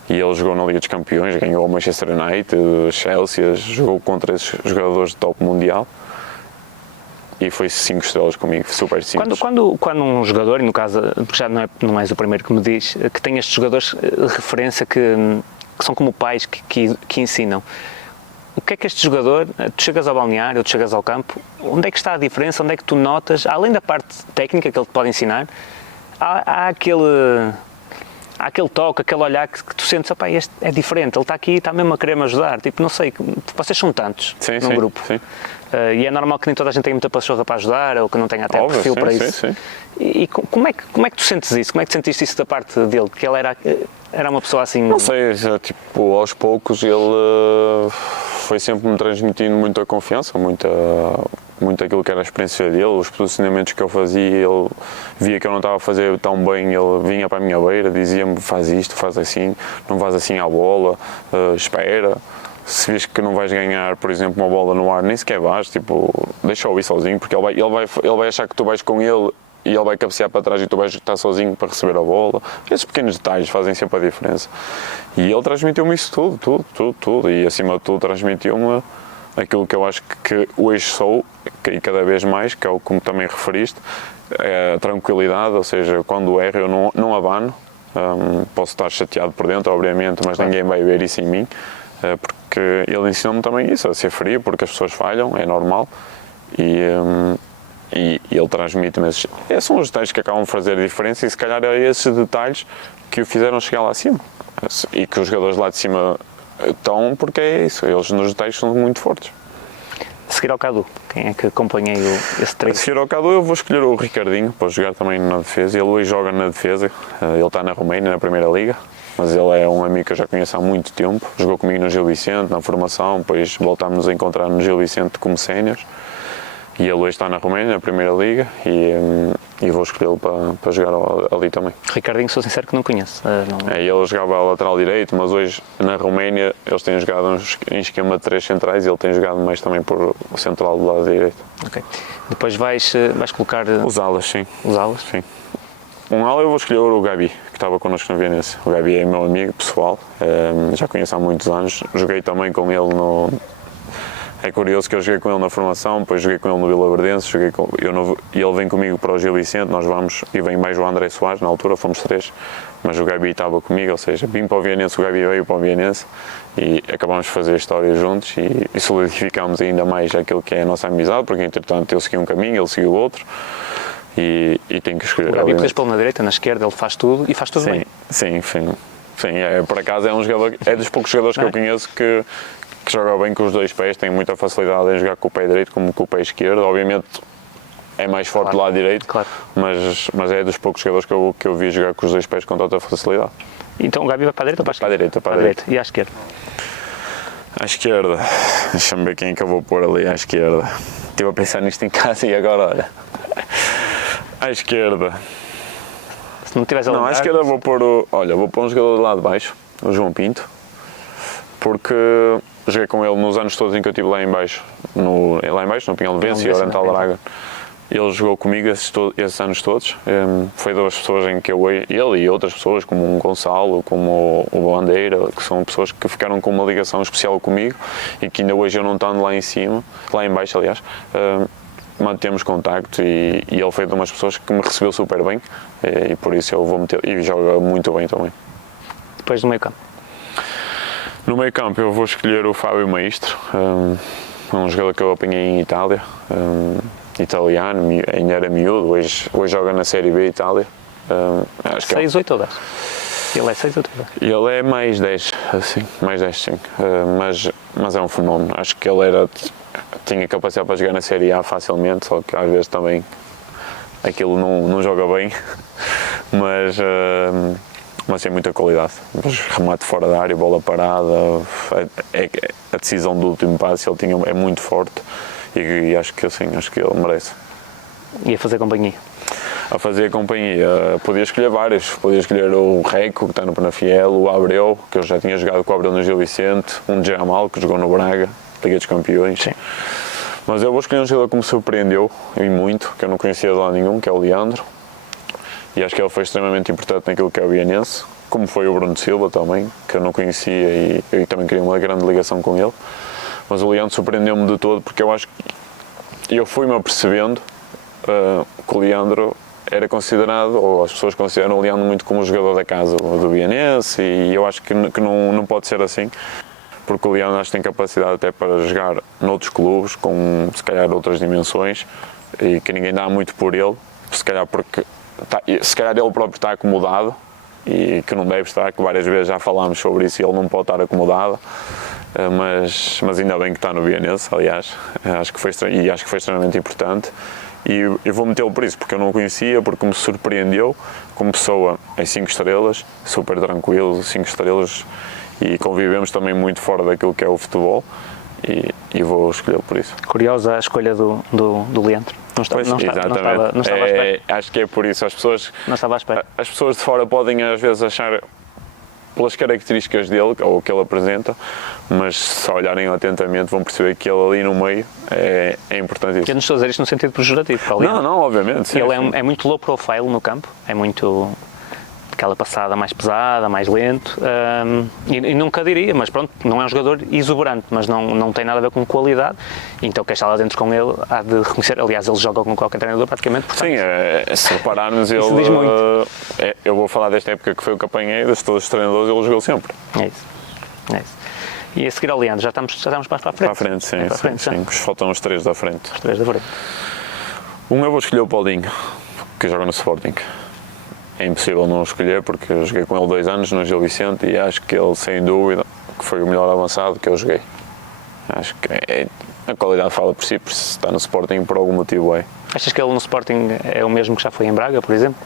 E ele jogou na Liga dos Campeões, ganhou o Manchester United, Chelsea, jogou contra esses jogadores de top mundial e foi 5 estrelas comigo, super simples. Quando um jogador, e no caso, porque já não és o primeiro que me diz, que tem estes jogadores de referência que são como pais que ensinam, o que é que este jogador, tu chegas ao balneário, tu chegas ao campo, onde é que está a diferença, onde é que tu notas, além da parte técnica que ele te pode ensinar, há aquele toque, aquele olhar que tu sentes, opá, este é diferente, ele está aqui e está mesmo a querer me ajudar, tipo, não sei, vocês são tantos num grupo, sim. E é normal que nem toda a gente tenha muita pachorra para ajudar, ou que não tenha até perfil para isso. Sim. E como é que tu sentes isso? Como é que tu sentiste isso da parte dele? Que ele era uma pessoa assim... Não sei, tipo, aos poucos ele foi sempre me transmitindo muita confiança, muito aquilo que era a experiência dele, os posicionamentos que eu fazia, ele via que eu não estava a fazer tão bem, ele vinha para a minha beira, dizia-me faz isto, faz assim, não vais assim à bola, espera, se vês que não vais ganhar, por exemplo, uma bola no ar, nem sequer vais, tipo, deixa-o ir sozinho, porque ele vai achar que tu vais com ele e ele vai cabecear para trás e tu vais estar sozinho para receber a bola. Esses pequenos detalhes fazem sempre a diferença. E ele transmitiu-me isso tudo, e acima de tudo transmitiu-me aquilo que eu acho que hoje sou, e cada vez mais, que é o que também referiste, é a tranquilidade, ou seja, quando erro eu não abano, posso estar chateado por dentro, obviamente, mas ninguém vai ver isso em mim, porque ele ensinou-me também isso, a ser frio, porque as pessoas falham, é normal, e ele transmite-me esses são os detalhes que acabam de fazer a diferença, e se calhar é esses detalhes que o fizeram chegar lá acima, e que os jogadores lá de cima estão, porque é isso, eles nos detalhes são muito fortes. A seguir ao Cadu, quem é que acompanha esse treino? A seguir ao Cadu eu vou escolher o Ricardinho para jogar também na defesa. Ele hoje joga na defesa, ele está na Roménia, na Primeira Liga, mas ele é um amigo que eu já conheço há muito tempo, jogou comigo no Gil Vicente, na formação, depois voltámos a encontrar no Gil Vicente como séniores. E ele hoje está na Roménia, na Primeira Liga, e vou escolhê-lo para jogar ali também. Ricardinho, sou sincero que não conheço. Ele jogava a lateral direito, mas hoje na Roménia eles têm jogado em esquema de 3 centrais e ele tem jogado mais também por o central do lado direito. Ok. Depois vais colocar... Os alas, sim. Os alas? Sim. Um ala eu vou escolher o Gabi, que estava connosco no Belenenses. O Gabi é meu amigo pessoal, já conheço há muitos anos, joguei também com ele no... É curioso que eu joguei com ele na formação, depois joguei com ele no Vila Verdense, e ele vem comigo para o Gil Vicente, nós vamos, e vem mais o André Soares, na altura fomos 3, mas o Gabi estava comigo, ou seja, vim para o Belenenses, o Gabi veio para o Belenenses, e acabámos de fazer a história juntos, e solidificámos ainda mais aquilo que é a nossa amizade, porque entretanto eu segui um caminho, ele seguiu outro, e tenho que escolher. O Gabi podes pô-lo na direita, na esquerda, ele faz tudo, e faz tudo bem. Sim, por acaso é um jogador, é dos poucos jogadores que eu conheço que joga bem com os dois pés, tem muita facilidade em jogar com o pé direito como com o pé esquerdo, obviamente é mais forte do lado direito, claro. mas é dos poucos jogadores que eu vi jogar com os dois pés com tanta facilidade. Então o Gabi vai para a direita ou para a esquerda? Para a direita. E à esquerda? À esquerda, deixa-me ver quem é que eu vou pôr ali à esquerda. Estive a pensar nisto em casa e agora, olha. À esquerda. Se não tivesse a Não, à lembrar, esquerda vou pôr um jogador de lá de baixo, o João Pinto, porque joguei com ele nos anos todos em que eu estive lá em baixo, no Pinhal de Vença e Oriental Braga. Ele jogou comigo esses anos todos. Foi duas pessoas em que ele e outras pessoas, como o Gonçalo, como o Bandeira, que são pessoas que ficaram com uma ligação especial comigo e que ainda hoje eu não estando lá em baixo, aliás, mantemos contacto e ele foi de umas pessoas que me recebeu super bem e por isso eu vou meter, e joga muito bem também. depois do meio campo. No meio campo eu vou escolher o Fábio Maestro, um jogador que eu apanhei em Itália, italiano, ainda era miúdo, hoje joga na Série B Itália. Acho que 6, 8 ou 10? Ele é 6 ou 10? Ele é mais 10, assim, mais 10 sim, mas é um fenómeno. Acho que ele tinha capacidade para jogar na Série A facilmente, só que às vezes também aquilo não joga bem, mas tem muita qualidade. Remate fora da área, bola parada, a decisão do último passe é muito forte e acho que ele merece. E a fazer companhia? A fazer companhia, podia escolher vários, podia escolher o Reco, que está no Penafiel, o Abreu, que eu já tinha jogado com o Abreu no Gil Vicente, um Jamal, que jogou no Braga, Liga dos Campeões. Sim. Mas eu vou escolher um jogador que me surpreendeu, e muito, que eu não conhecia de lá nenhum, que é o Leandro. E acho que ele foi extremamente importante naquilo que é o Bienense, como foi o Bruno Silva também, que eu não conhecia e eu também queria uma grande ligação com ele. Mas o Leandro surpreendeu-me de todo, porque eu acho que eu fui-me apercebendo que o Leandro era considerado, ou as pessoas consideram o Leandro muito como o jogador da casa do Bienense, e eu acho que não pode ser assim, porque o Leandro acho que tem capacidade até para jogar noutros clubes, com se calhar outras dimensões, e que ninguém dá muito por ele, se calhar ele próprio está acomodado, e que não deve estar, que várias vezes já falámos sobre isso e ele não pode estar acomodado, mas ainda bem que está no Bienense, aliás, acho que foi extremamente importante. E eu vou metê-lo por isso, porque eu não o conhecia, porque me surpreendeu como pessoa em 5 estrelas, super tranquilo, 5 estrelas, e convivemos também muito fora daquilo que é o futebol, e vou escolhê-lo por isso. Curiosa a escolha do Leandro. Não estava à espera. Acho que é por isso. As pessoas de fora podem às vezes achar pelas características dele, ou o que ele apresenta, mas se olharem atentamente vão perceber que ele ali no meio é importantíssimo. Eu não estou a dizer isto no sentido pejorativo. Não, obviamente. Sim, ele é muito low profile no campo, é muito aquela passada mais pesada, mais lento, e nunca diria, mas pronto, não é um jogador exuberante, mas não tem nada a ver com qualidade, então quem está lá dentro com ele há de reconhecer, aliás ele joga com qualquer treinador praticamente, portanto, sim, se repararmos ele, diz muito. Eu vou falar desta época que foi o que apanhei, de todos os treinadores ele jogou sempre. É isso. E a seguir ao Leandro, já estamos mais para a frente? Para a frente, sim. Faltam os 3 da frente. Os 3 da frente. Eu vou escolher o Paulinho, que joga no Sporting. É impossível não escolher, porque eu joguei com ele 2 anos no Gil Vicente e acho que ele, sem dúvida, que foi o melhor avançado que eu joguei. Acho que a qualidade fala por si, se está no Sporting por algum motivo é. Achas que ele no Sporting é o mesmo que já foi em Braga, por exemplo?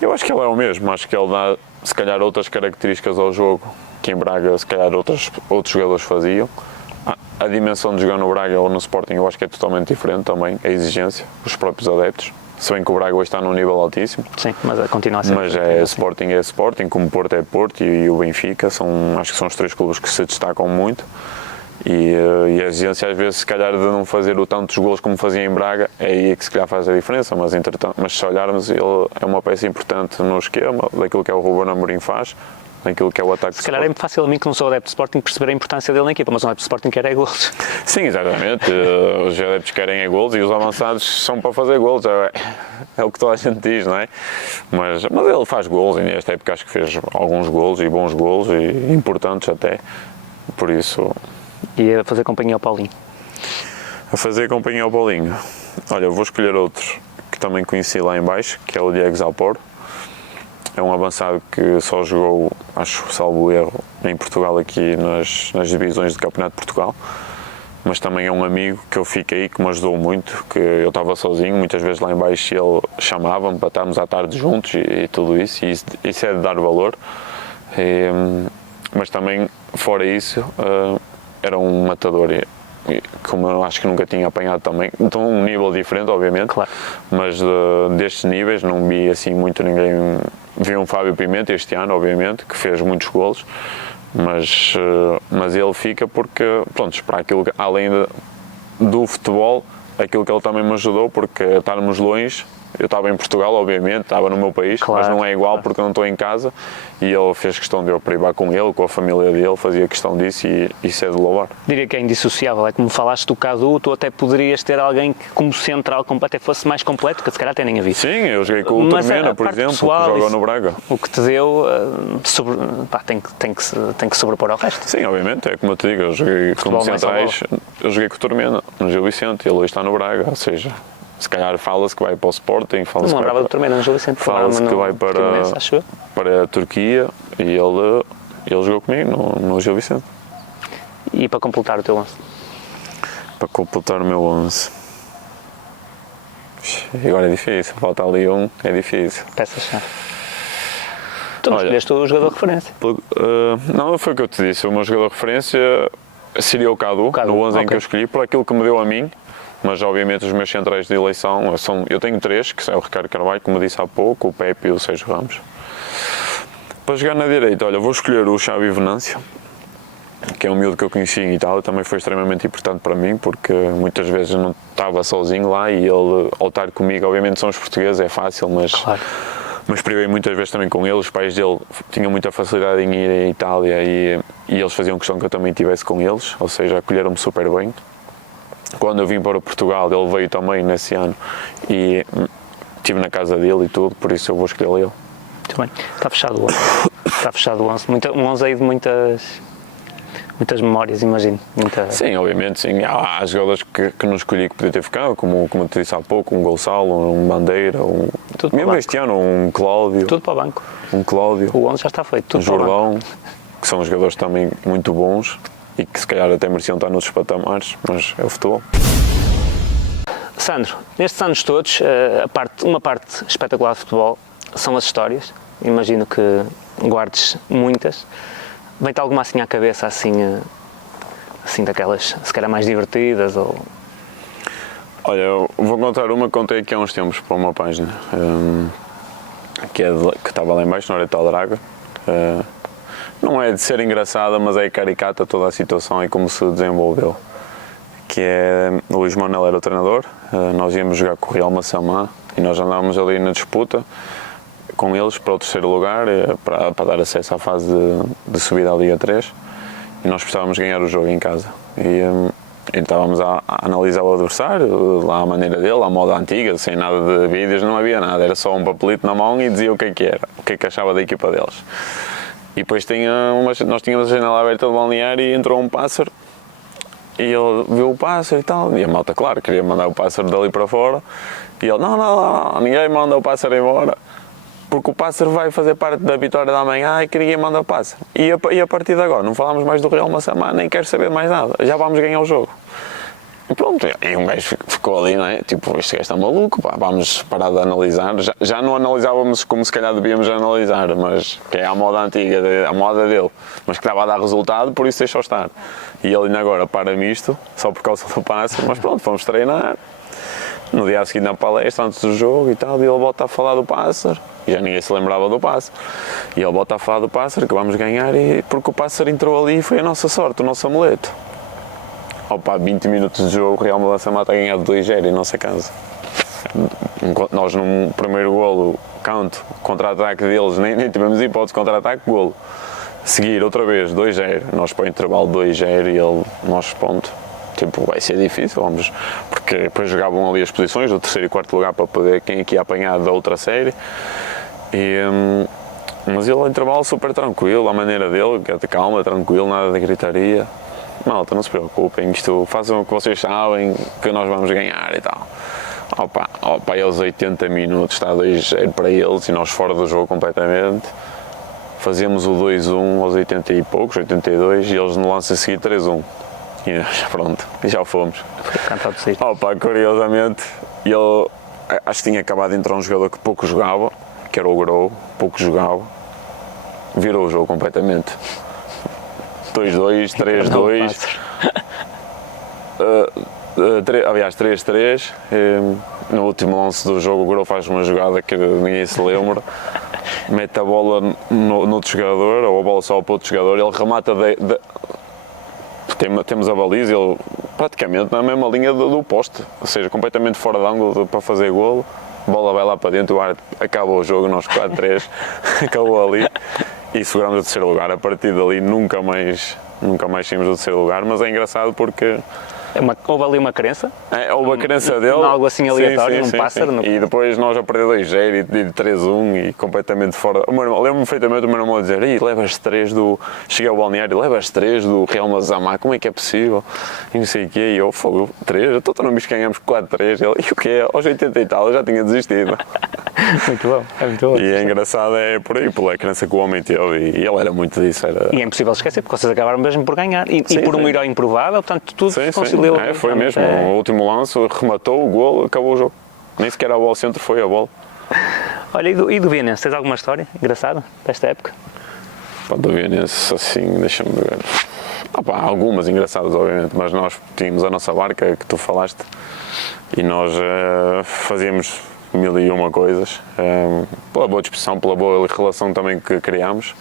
Eu acho que ele é o mesmo, acho que ele dá se calhar outras características ao jogo que em Braga se calhar outros jogadores faziam. A dimensão de jogar no Braga ou no Sporting eu acho que é totalmente diferente também, a exigência, os próprios adeptos. Se bem que o Braga hoje está num nível altíssimo. Sim, mas continua a ser. Mas Sporting, como Porto é Porto e o Benfica, acho que são os 3 clubes que se destacam muito. E a exigência às vezes, se calhar, de não fazer tantos golos como fazia em Braga, é aí que se calhar faz a diferença, mas se olharmos, ele é uma peça importante no esquema, daquilo que é o Ruben Amorim faz, naquilo que é o ataque. Se calhar é muito fácil a mim, que não sou adepto de Sporting, perceber a importância dele na equipa, mas um adepto de Sporting quer é golos. Sim, exatamente. Os adeptos querem é golos e os avançados são para fazer golos. É o que toda a gente diz, não é? Mas ele faz golos e nesta época acho que fez alguns golos e bons golos e importantes até. Por isso. E a fazer companhia ao Paulinho? A fazer companhia ao Paulinho. Olha, eu vou escolher outro que também conheci lá em baixo, que é o Diego Zapor. É um avançado que só jogou, acho, salvo erro, em Portugal aqui nas divisões do Campeonato de Portugal. mas também é um amigo que eu fiquei, que me ajudou muito, que eu estava sozinho, muitas vezes lá em baixo ele chamava-me para estarmos à tarde juntos e tudo isso, e isso é de dar valor. Mas também, fora isso, era um matador, como eu acho que nunca tinha apanhado também, então um nível diferente, obviamente, Claro. mas destes níveis não vi assim muito ninguém. Vi um Fábio Pimenta este ano, obviamente, que fez muitos golos, mas ele fica porque, pronto, para aquilo, além do futebol, aquilo que ele também me ajudou, porque estarmos longe, eu estava em Portugal, obviamente, estava no meu país, claro, mas não é igual claro. porque eu não estou em casa, e ele fez questão de eu privar com ele, com a família dele, fazia questão disso e isso é de louvar. Diria que é indissociável, é como falaste do Cadu, tu até poderias ter alguém que como central até fosse mais completo, que se calhar até nem havia. Sim, eu joguei com o Mas Turmena, por exemplo, pessoal, que joga no Braga. O que te deu, tem que sobrepor ao resto. Sim, obviamente, é como eu te digo, eu joguei como Futebol mais centrais, eu joguei com o Turmena, no Gil Vicente, ele hoje está no Braga, ou seja, se calhar fala-se que vai para o Sporting, Não me lembrava do Turmena no Gil Vicente, fala-se que vai para a Turquia e ele jogou comigo no Gil Vicente. E para completar o teu 11? Para completar o meu 11. Agora é difícil, falta ali um, é difícil. Peças-chave. Tu não Olha, escolheste o jogador de referência. Não, foi o que eu te disse, o meu jogador de referência seria o Cadu, no 11 em que eu escolhi, por aquilo que me deu a mim. Mas obviamente os meus centrais de eleição eu tenho 3, que é o Ricardo Carvalho, como eu disse há pouco, o Pepe e o Sérgio Ramos. Para jogar na direita, olha, vou escolher o Xavi Venâncio, que é um miúdo que eu conheci em Itália, também foi extremamente importante para mim, porque muitas vezes eu não estava sozinho lá e ele, ao estar comigo, obviamente são os portugueses, é fácil, Claro. mas privei muitas vezes também com ele, os pais dele tinham muita facilidade em ir à Itália e eles faziam questão que eu também estivesse com eles, ou seja, acolheram-me super bem. Quando eu vim para Portugal, ele veio também nesse ano e estive na casa dele e tudo, por isso eu vou escolher ele. Muito bem. Está fechado o 11. Está fechado o 11. Um 11 aí de muitas memórias, imagino. Sim, obviamente, sim. Há jogadores que não escolhi que podia ter ficado, como eu te disse há pouco, um Gonçalo, um Bandeira, mesmo este ano, um Cláudio. Tudo para o banco. Um Cláudio. O 11 já está feito. Tudo um Jordão, que são jogadores também muito bons e que se calhar até mereciam estar noutros patamares, mas é o futebol. Sandro, nestes anos todos, uma parte espetacular de futebol são as histórias. Imagino que guardes muitas. Vem-te alguma assim à cabeça, assim daquelas, se calhar mais divertidas? Ou... Olha, eu vou contar uma que contei aqui há uns tempos para uma página, que estava lá em baixo, na Horeta Aldraga. Não é de ser engraçada, mas é caricata toda a situação e como se desenvolveu. Que é, o Luís Manuel era o treinador, nós íamos jogar com o Real Massamá e nós andávamos ali na disputa com eles para o terceiro lugar, para dar acesso à fase de subida à Liga 3 e nós precisávamos ganhar o jogo em casa. E estávamos a analisar o adversário, lá à maneira dele, à moda antiga, sem nada de vídeos, não havia nada, era só um papelito na mão e dizia o que era, o que achava da equipa deles. E depois nós tínhamos a janela aberta do balneário e entrou um pássaro e ele viu o pássaro e tal, e a malta, claro, queria mandar o pássaro dali para fora e ele, não, ninguém manda o pássaro embora porque o pássaro vai fazer parte da vitória da manhã e que ninguém manda o pássaro. E a partir de agora não falamos mais do Real Massamá, nem quero saber mais nada, já vamos ganhar o jogo. E pronto, e um gajo ficou ali, não é? Tipo, este gajo está maluco, pá, vamos parar de analisar. Já não analisávamos como se calhar devíamos analisar, mas que é a moda antiga, a moda dele, mas que estava a dar resultado, por isso deixou estar. E ele ainda agora para-me isto, só por causa do pássaro, mas pronto, fomos treinar. No dia a seguir na palestra, antes do jogo e tal, e ele volta a falar do pássaro. E já ninguém se lembrava do pássaro. E ele volta a falar do pássaro, que vamos ganhar, porque o pássaro entrou ali e foi a nossa sorte, o nosso amuleto. Opa, 20 minutos de jogo, o Real Massamá está a ganhar 2-0 em nossa casa. Nós no primeiro golo, canto, contra-ataque deles, nem tivemos hipótese de contra-ataque, golo. Seguir outra vez, 2-0, nós para o intervalo 2-0 e nós, ponto. Tipo, vai ser difícil, porque depois jogavam ali as posições do terceiro e quarto lugar para poder quem aqui ia apanhar da outra série. Mas ele, ao intervalo, super tranquilo, à maneira dele, calma, tranquilo, nada de gritaria. Malta, não se preocupem, façam o que vocês sabem, que nós vamos ganhar e tal. Opa, aos 80 minutos está 2-0 para eles e nós fora do jogo completamente. Fazemos o 2-1 aos 80 e poucos, 82, e eles no lance a seguir 3-1. E pronto, já fomos. Cantado de sair. Opa, curiosamente, ele, acho que tinha acabado de entrar um jogador que pouco jogava, que era o Grou, pouco jogava, virou o jogo completamente. 2-2, 3-2, aliás 3-3, no último lance do jogo o Grou faz uma jogada que ninguém se lembra, mete a bola no outro jogador, ou a bola só para outro jogador, ele remata temos a baliza, ele praticamente na mesma linha do poste, ou seja, completamente fora de ângulo para fazer golo, a bola vai lá para dentro, o árbitro acabou o jogo, nós 4-3, acabou ali e seguramos o terceiro lugar. A partir dali nunca mais saímos do terceiro lugar, mas é engraçado porque Houve ali uma crença? houve a crença dele. Algo assim aleatório, sim, um pássaro. sim. E depois nós a perder 2-0 e de 3-1 e completamente fora. Lembro-me perfeitamente o meu irmão a dizer: levas 3 do. Cheguei ao balneário, levas 3 do Real Mazamá, como é que é possível? E não sei o quê. E eu, fogo, 3? Então não me ganhamos 4-3. Ele, e o quê? Aos 80 e tal, eu já tinha desistido. Muito bom, é muito bom. E é engraçado, é por aí, pela crença que o homem teve. E ele era muito disso. E é impossível esquecer, porque vocês acabaram mesmo por ganhar. E por um herói improvável, portanto, tudo se conciliou. Foi mesmo. O último lance, rematou o golo, acabou o jogo. Nem sequer a bola ao centro foi a bola. Olha, e do Belenenses, tens alguma história engraçada desta época? Pá, do Belenenses, assim, deixa-me ver. Algumas engraçadas, obviamente, mas nós tínhamos a nossa barca, que tu falaste, e nós fazíamos 1001 coisas, pela boa disposição, pela boa relação também que criámos.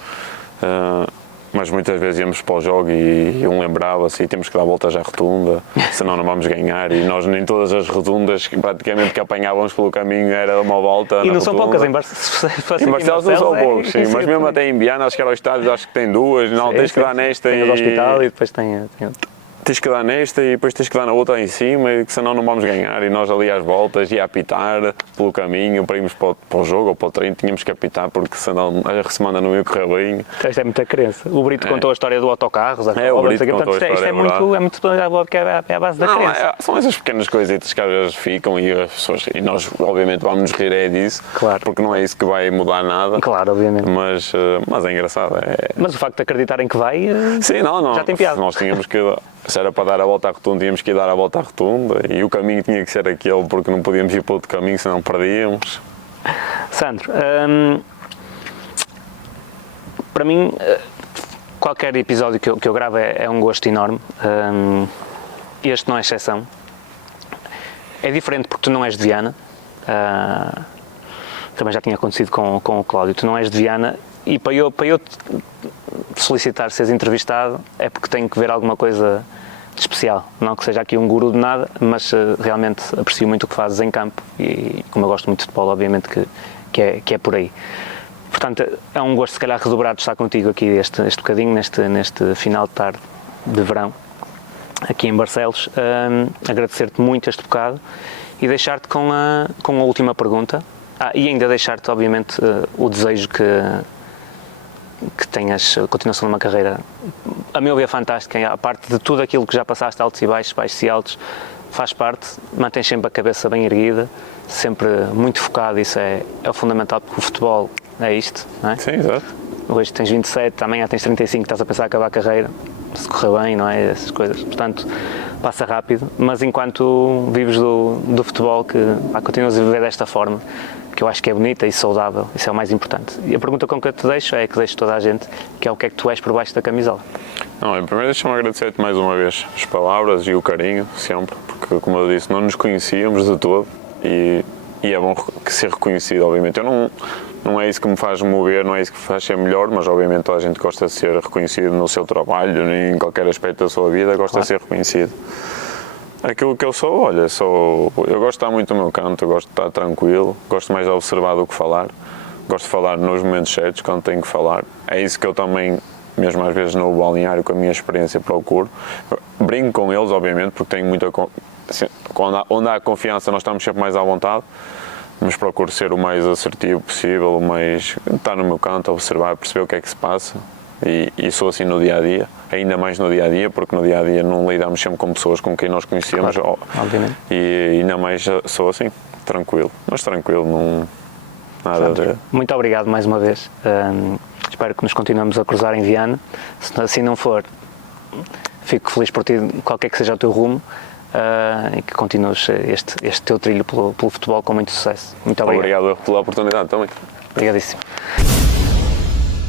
Mas muitas vezes íamos para o jogo e um lembrava-se e temos que dar voltas à rotunda, senão não vamos ganhar. E nós nem todas as rotundas praticamente que apanhávamos pelo caminho era uma volta. E não são rotunda. poucas em Barcelos. Em Barcelos não são poucos, sim, mas mesmo até em Biana, acho que era o estádio, acho que tem duas, não, tens que dar nesta tem e... o hospital e depois tem Tens que dar nesta e depois tens que dar na outra em cima, e senão não vamos ganhar. E nós ali às voltas ia apitar pelo caminho para irmos para o jogo ou para o treino, tínhamos que apitar porque senão a semana não ia correr bem. Isto é muita crença. O Brito contou a história do autocarro, o Brito contou a história, isto é muito que é a base da crença. São essas pequenas coisitas que às vezes ficam e as pessoas, e nós obviamente vamos nos rir disso, claro. Porque não é isso que vai mudar nada. Claro, obviamente. Mas é engraçado. Mas o facto de acreditarem que vai, sim, não, já tem piada. Nós tínhamos que... Se era para dar a volta à rotunda, tínhamos que ir dar a volta à rotunda e o caminho tinha que ser aquele porque não podíamos ir para outro caminho, senão perdíamos. Sandro, para mim, qualquer episódio que eu gravo é um gosto enorme. Este não é exceção. É diferente porque tu não és de Viana. Também já tinha acontecido com o Cláudio. Tu não és de Viana e para eu te solicitar seres entrevistado é porque tenho que ver alguma coisa de especial, não que seja aqui um guru de nada, mas realmente aprecio muito o que fazes em campo e como eu gosto muito de futebol, obviamente que é por aí. Portanto, é um gosto se calhar redobrado estar contigo aqui este bocadinho, neste final de tarde de verão, aqui em Barcelos. Agradecer-te muito este bocado e deixar-te com a última pergunta. E ainda deixar-te, obviamente, o desejo que tenhas a continuação de uma carreira, a meu ver, fantástica, a parte de tudo aquilo que já passaste, altos e baixos e altos, faz parte, mantens sempre a cabeça bem erguida, sempre muito focado, isso é o fundamental, porque o futebol é isto, não é? Sim, exato. Hoje tens 27, amanhã tens 35, estás a pensar em acabar a carreira, se correr bem, não é? Essas coisas, portanto, passa rápido, mas enquanto vives do futebol, que continuas a viver desta forma, que eu acho que é bonita e saudável, isso é o mais importante. E a pergunta com que eu te deixo é que deixo toda a gente, que é o que é que tu és por baixo da camisola. Primeiro deixa-me agradecer-te mais uma vez as palavras e o carinho, sempre, porque como eu disse, não nos conhecíamos de todo e é bom ser reconhecido, obviamente. Eu não é isso que me faz mover, não é isso que me faz ser melhor, mas obviamente toda a gente gosta de ser reconhecido no seu trabalho, em qualquer aspecto da sua vida, gosta de ser reconhecido. Aquilo que eu sou, olha, eu gosto de estar muito no meu canto, eu gosto de estar tranquilo, gosto mais de observar do que falar, gosto de falar nos momentos certos, quando tenho que falar. É isso que eu também, mesmo às vezes no balneário, com a minha experiência, procuro. Brinco com eles, obviamente, porque tenho muita... Onde há confiança nós estamos sempre mais à vontade, mas procuro ser o mais assertivo possível, estar no meu canto, observar, perceber o que é que se passa. E sou assim no dia-a-dia, ainda mais no dia-a-dia, porque no dia-a-dia não lidamos sempre com pessoas com quem nós conhecemos, claro, obviamente. E ainda mais sou assim, tranquilo, não nada de... Muito obrigado mais uma vez, espero que nos continuemos a cruzar em Viana, se assim não for, fico feliz por ti, qualquer que seja o teu rumo, e que continues este teu trilho pelo futebol com muito sucesso. Muito obrigado. Obrigado pela oportunidade também. Obrigadíssimo.